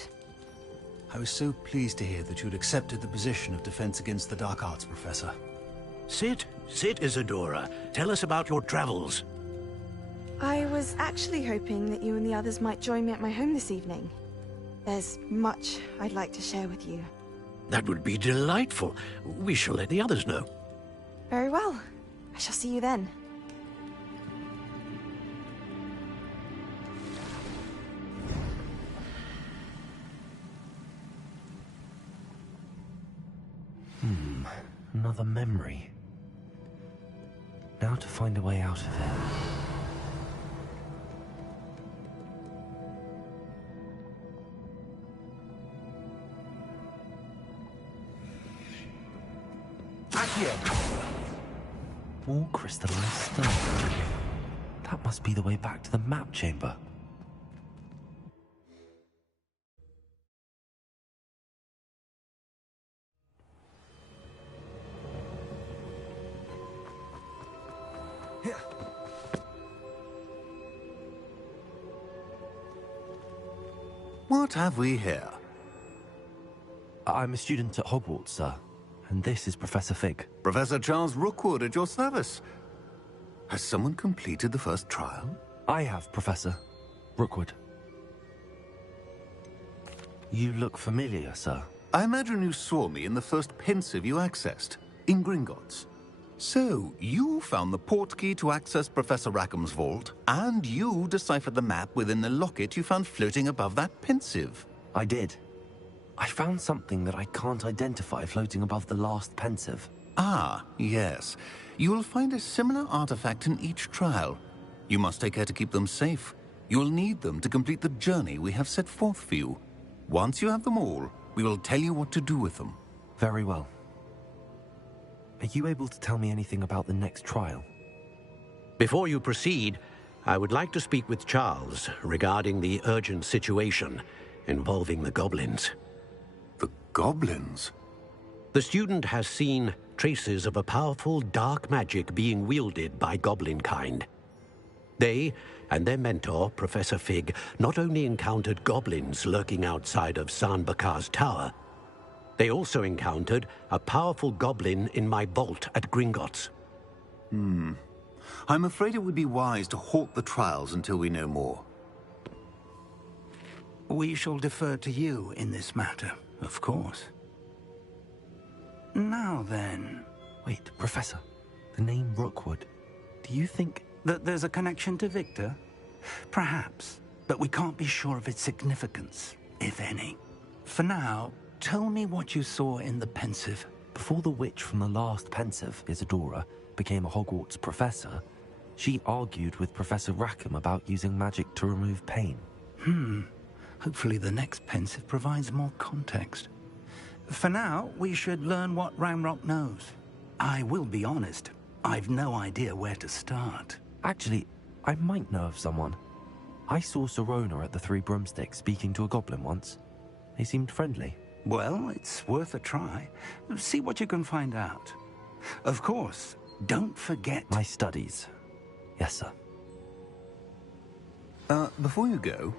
I was so pleased to hear that you'd accepted the position of Defense Against the Dark Arts, Professor. Sit, Isadora. Tell us about your travels. I was actually hoping that you and the others might join me at my home this evening. There's much I'd like to share with you. That would be delightful. We shall let the others know. Very well. I shall see you then. Another memory. Now to find a way out of it. Accio. More crystallized stone. That must be the way back to the map chamber. What have we here? I'm a student at Hogwarts, sir. And this is Professor Fig. Professor Charles Rookwood at your service. Has someone completed the first trial? I have, Professor Rookwood. You look familiar, sir. I imagine you saw me in the first pensive you accessed, in Gringotts. So, you found the portkey to access Professor Rackham's vault, and you deciphered the map within the locket you found floating above that pensive. I did. I found something that I can't identify floating above the last pensive. Ah, yes. You will find a similar artifact in each trial. You must take care to keep them safe. You will need them to complete the journey we have set forth for you. Once you have them all, we will tell you what to do with them. Very well. Are you able to tell me anything about the next trial? Before you proceed, I would like to speak with Charles regarding the urgent situation involving the goblins. The goblins? The student has seen traces of a powerful dark magic being wielded by goblin kind. They and their mentor, Professor Fig, not only encountered goblins lurking outside of San Bakar's tower, they also encountered a powerful goblin in my vault at Gringotts. I'm afraid it would be wise to halt the trials until we know more. We shall defer to you in this matter, of course. Now then... Wait, Professor. The name Rookwood. Do you think... that there's a connection to Victor? Perhaps, but we can't be sure of its significance, if any. For now, tell me what you saw in the pensive. Before the witch from the last pensive, Isadora, became a Hogwarts professor, she argued with Professor Rackham about using magic to remove pain. Hopefully the next pensive provides more context. For now, we should learn what Ranrock knows. I will be honest, I've no idea where to start. Actually, I might know of someone. I saw Serona at the Three Broomsticks speaking to a goblin once. They seemed friendly. Well, it's worth a try. See what you can find out. Of course, don't forget... My studies. Yes, sir. Before you go...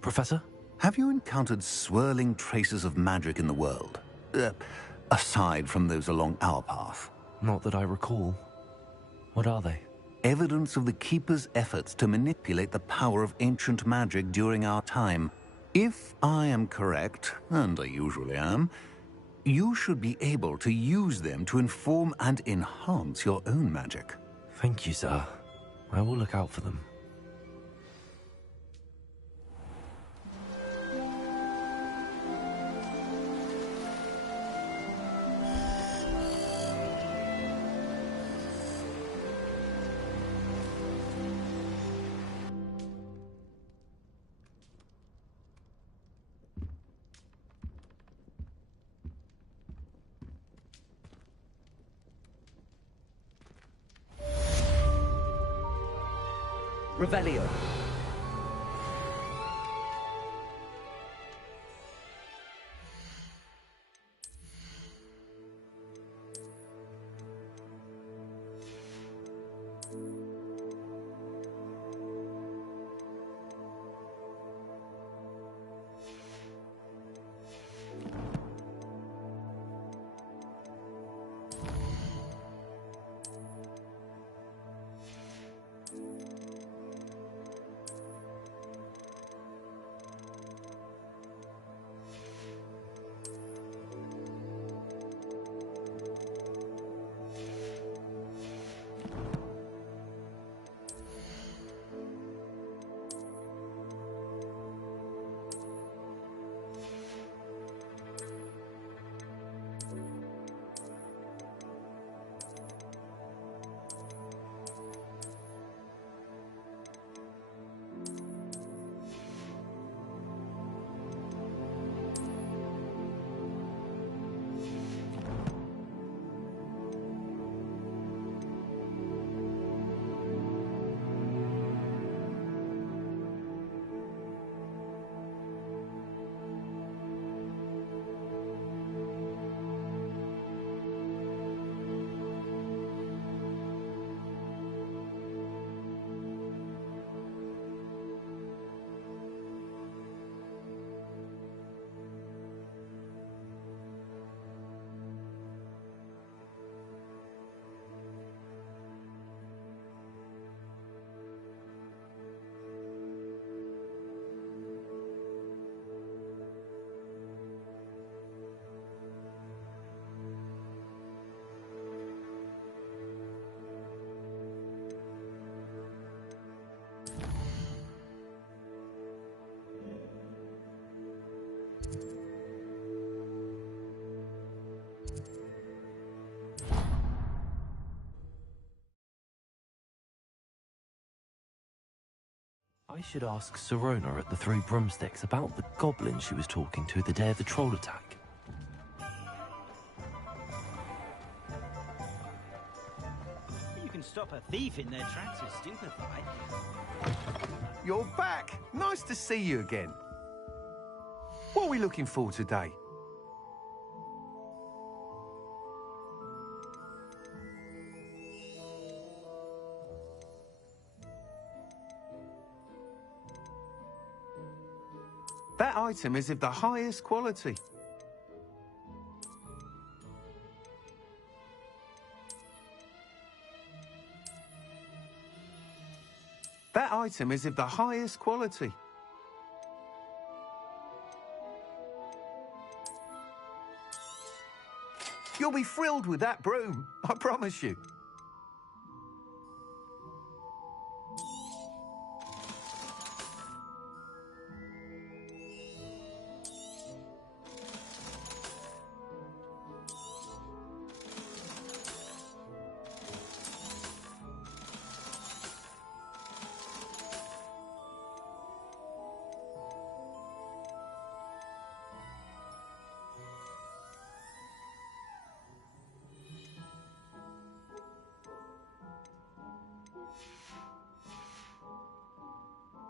Professor? Have you encountered swirling traces of magic in the world? Aside from those along our path? Not that I recall. What are they? Evidence of the Keeper's efforts to manipulate the power of ancient magic during our time. If I am correct, and I usually am, you should be able to use them to inform and enhance your own magic. Thank you, sir. I will look out for them. Revelio. I should ask Sirona at the Three Broomsticks about the goblin she was talking to the day of the troll attack. You can stop a thief in their tracks with stupefy. You're back! Nice to see you again. What are we looking for today? That item is of the highest quality. That item is of the highest quality. You'll be thrilled with that broom, I promise you.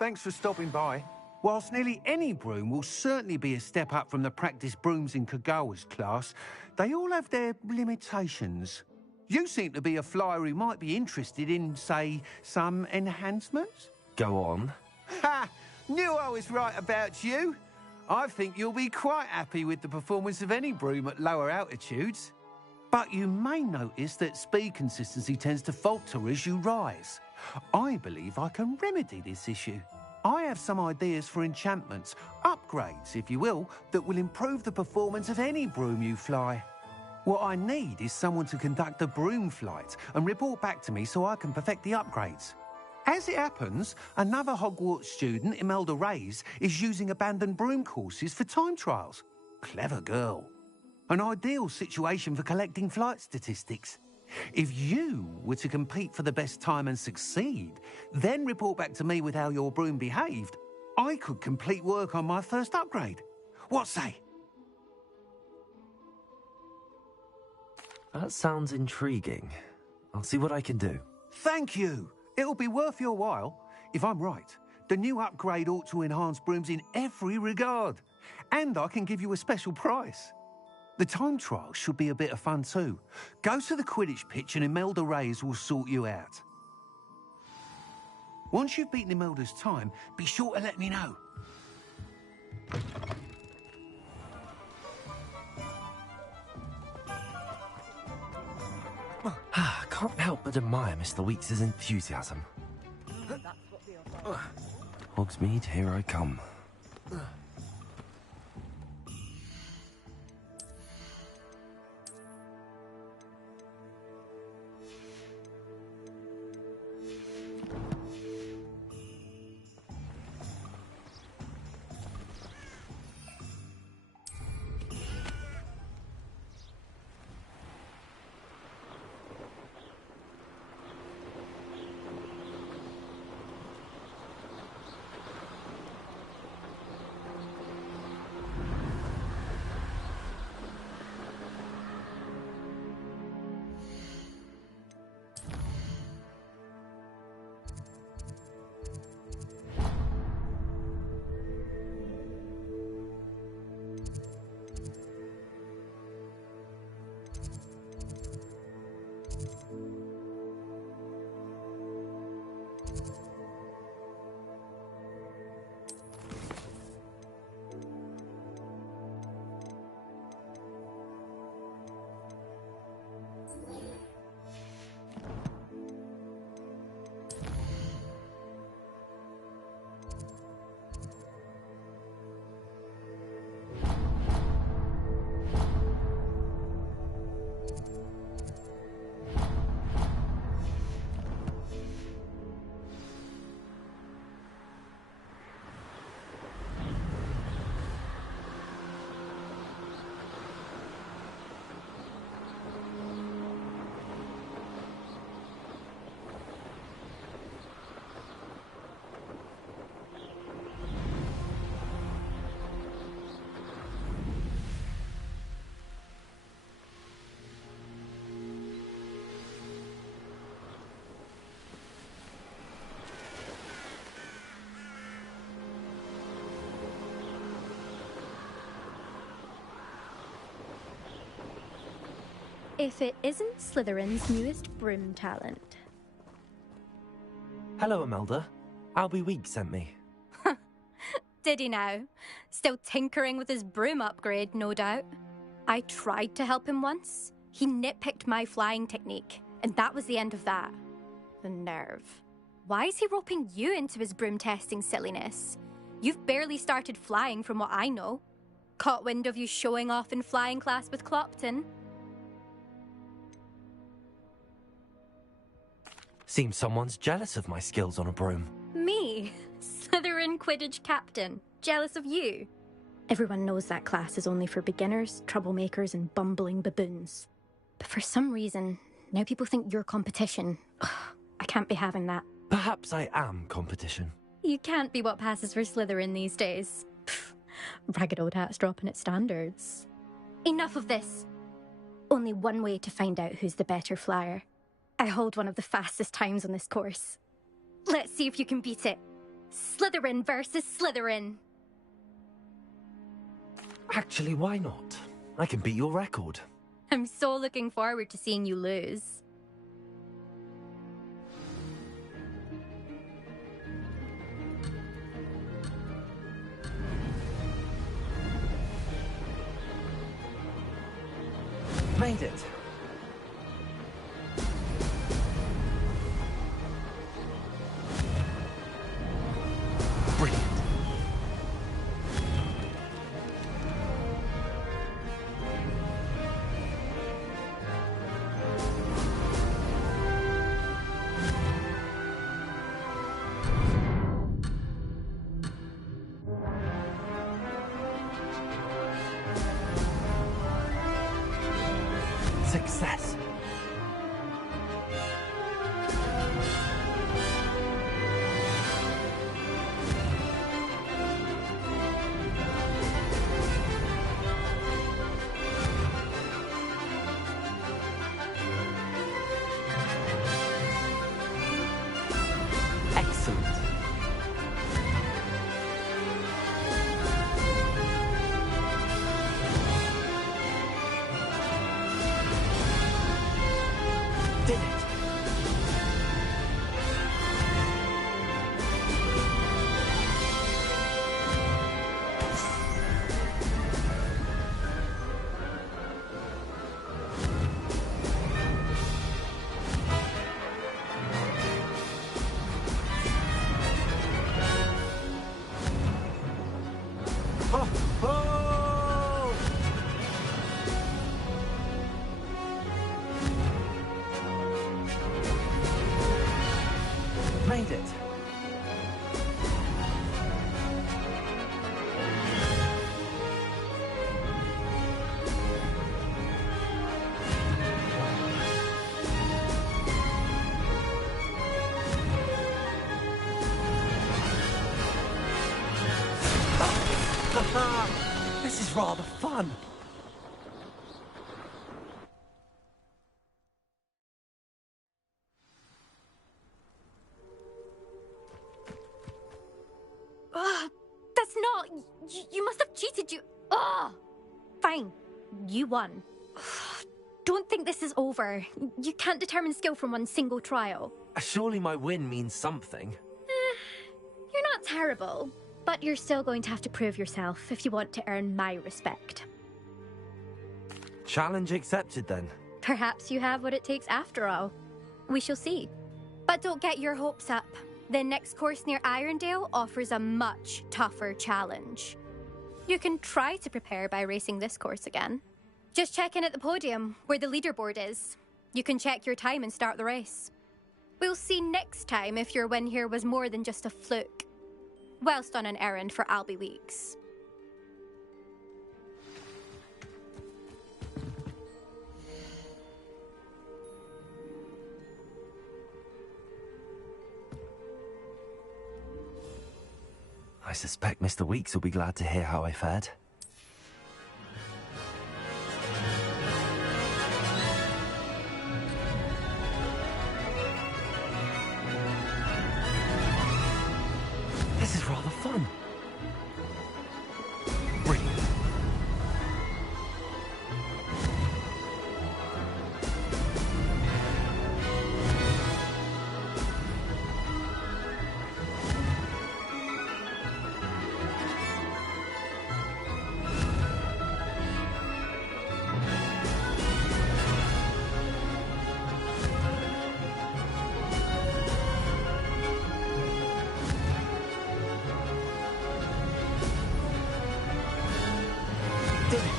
Thanks for stopping by. Whilst nearly any broom will certainly be a step up from the practice brooms in Kagawa's class, they all have their limitations. You seem to be a flyer who might be interested in, say, some enhancements? Go on. Ha! Knew I was right about you. I think you'll be quite happy with the performance of any broom at lower altitudes. But you may notice that speed consistency tends to falter as you rise. I believe I can remedy this issue. I have some ideas for enchantments, upgrades, if you will, that will improve the performance of any broom you fly. What I need is someone to conduct a broom flight and report back to me so I can perfect the upgrades. As it happens, another Hogwarts student, Imelda Reyes, is using abandoned broom courses for time trials. Clever girl. An ideal situation for collecting flight statistics. If you were to compete for the best time and succeed, then report back to me with how your broom behaved, I could complete work on my first upgrade. What say? That sounds intriguing. I'll see what I can do. Thank you. It'll be worth your while. If I'm right, the new upgrade ought to enhance brooms in every regard. And I can give you a special price. The time trial should be a bit of fun too. Go to the Quidditch pitch and Imelda Reyes will sort you out. Once you've beaten Imelda's time, be sure to let me know. Can't help but admire Mr. Weeks' enthusiasm. Hogsmeade, here I come. If it isn't Slytherin's newest broom talent. Hello, Imelda. Albie Week sent me. Did he now? Still tinkering with his broom upgrade, no doubt. I tried to help him once. He nitpicked my flying technique, and that was the end of that. The nerve. Why is he roping you into his broom testing silliness? You've barely started flying from what I know. Caught wind of you showing off in flying class with Clopton. Seems someone's jealous of my skills on a broom. Me? Slytherin Quidditch captain. Jealous of you? Everyone knows that class is only for beginners, troublemakers, and bumbling baboons. But for some reason, now people think you're competition. Ugh, I can't be having that. Perhaps I am competition. You can't be what passes for Slytherin these days. Pfft, ragged old hat's dropping its standards. Enough of this. Only one way to find out who's the better flyer. I hold one of the fastest times on this course. Let's see if you can beat it. Slytherin versus Slytherin. Actually, why not? I can beat your record. I'm so looking forward to seeing you lose. Made it. Brilliant. Success. Excellent. Did it. Oh, oh! Made it. This is rather fun. Ugh, that's not... You must have cheated, you... Ugh! Fine. You won. Ugh, don't think this is over. You can't determine skill from one single trial. Surely my win means something. You're not terrible, but you're still going to have to prove yourself if you want to earn my respect. Challenge accepted then. Perhaps you have what it takes after all. We shall see. But don't get your hopes up. The next course near Irondale offers a much tougher challenge. You can try to prepare by racing this course again. Just check in at the podium, where the leaderboard is. You can check your time and start the race. We'll see next time if your win here was more than just a fluke. Whilst on an errand for Albie Weeks. I suspect Mr. Weeks will be glad to hear how I fared. This is rather fun. Brilliant. Did it!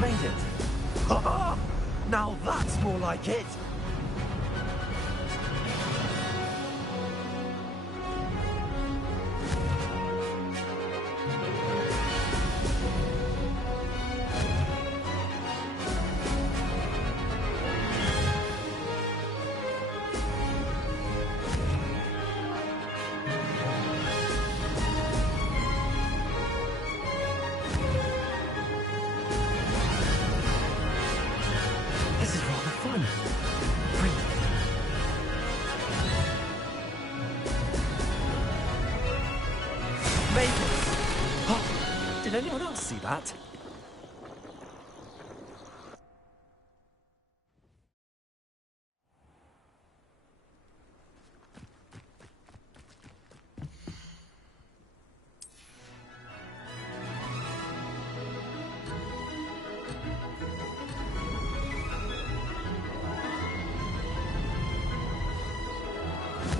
Made it! Ha-ha! Now that's more like it! This is rather fun. Brilliant. Made it! Oh, did anyone else see that?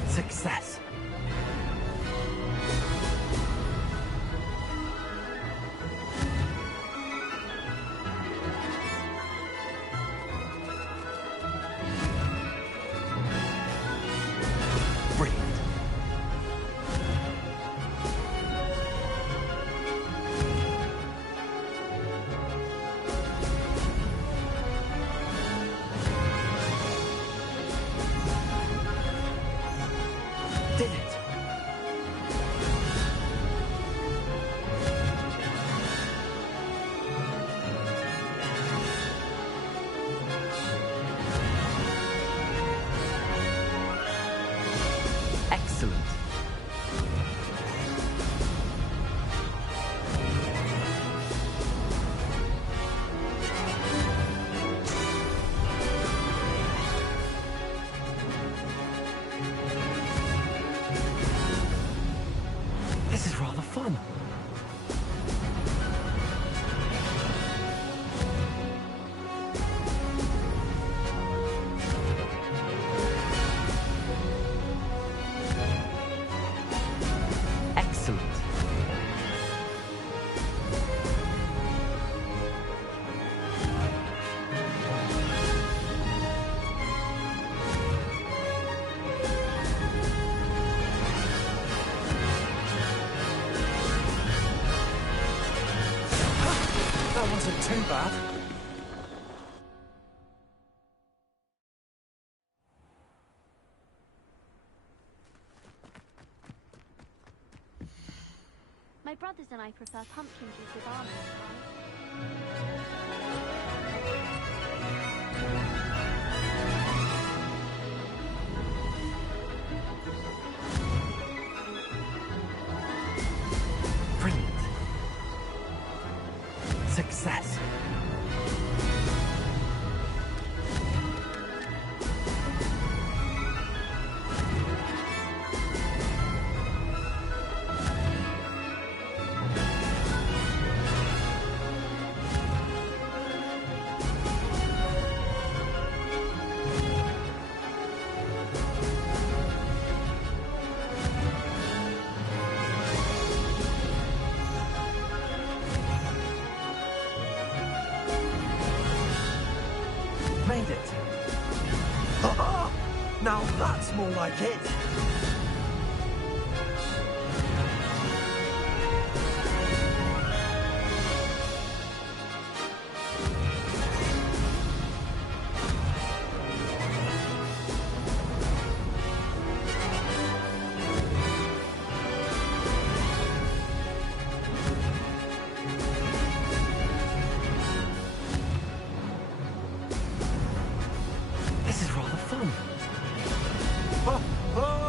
Success. Brilliant. Did it? Excellent. This is rather fun. Excellent. That wasn't too bad. My brothers and I prefer pumpkin juice with almonds, Brilliant. Success. Made it. Ha-ha! Now that's more like it. This is rather fun. Oh, oh.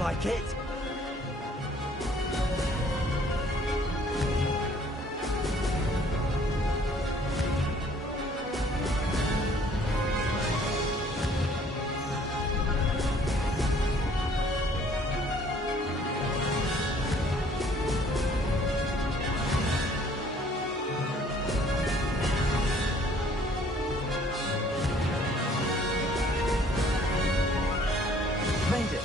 like it. Made it.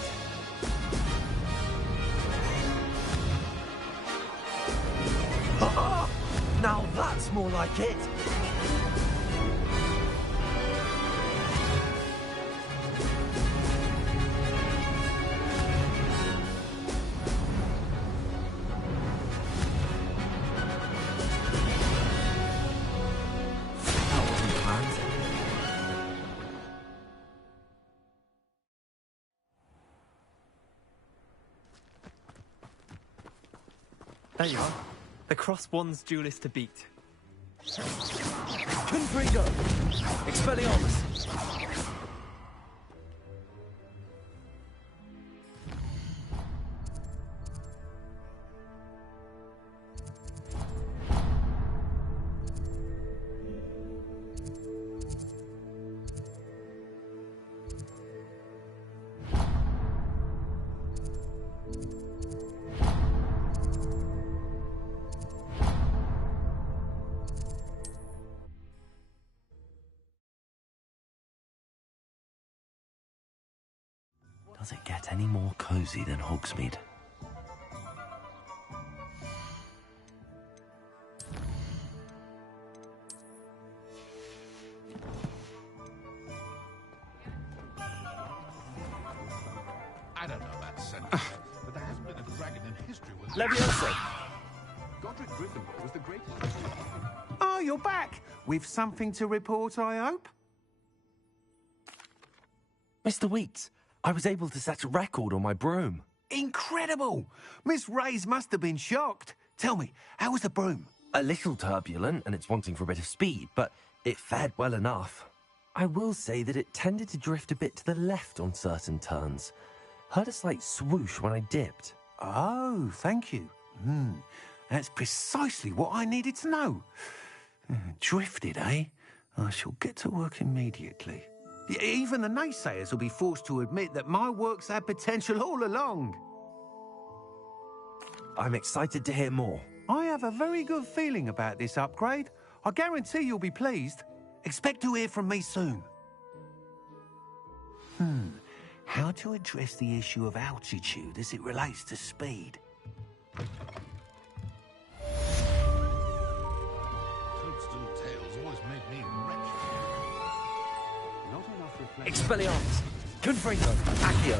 Now that's more like it. That wasn't planned. There you are. The Crosswands duelist to beat. Confringo! Expelliarmus! Does it get any more cozy than Hogsmeade? I don't know about sentence, but there hasn't been a dragon in history with... Leviosa! Godric Gryffindor was the greatest... Oh, you're back! With something to report, I hope? Mr. Weeks, I was able to set a record on my broom. Incredible! Miss Reyes must have been shocked. Tell me, how was the broom? A little turbulent, and it's wanting for a bit of speed, but it fared well enough. I will say that it tended to drift a bit to the left on certain turns. Heard a slight swoosh when I dipped. Oh, thank you. That's precisely what I needed to know. Drifted, eh? I shall get to work immediately. Even the naysayers will be forced to admit that my work's had potential all along. I'm excited to hear more. I have a very good feeling about this upgrade. I guarantee you'll be pleased. Expect to hear from me soon. How to address the issue of altitude as it relates to speed? Toadstool tales always made me wretched. Not enough reflection. Expelliarmus! Confringo! Accio!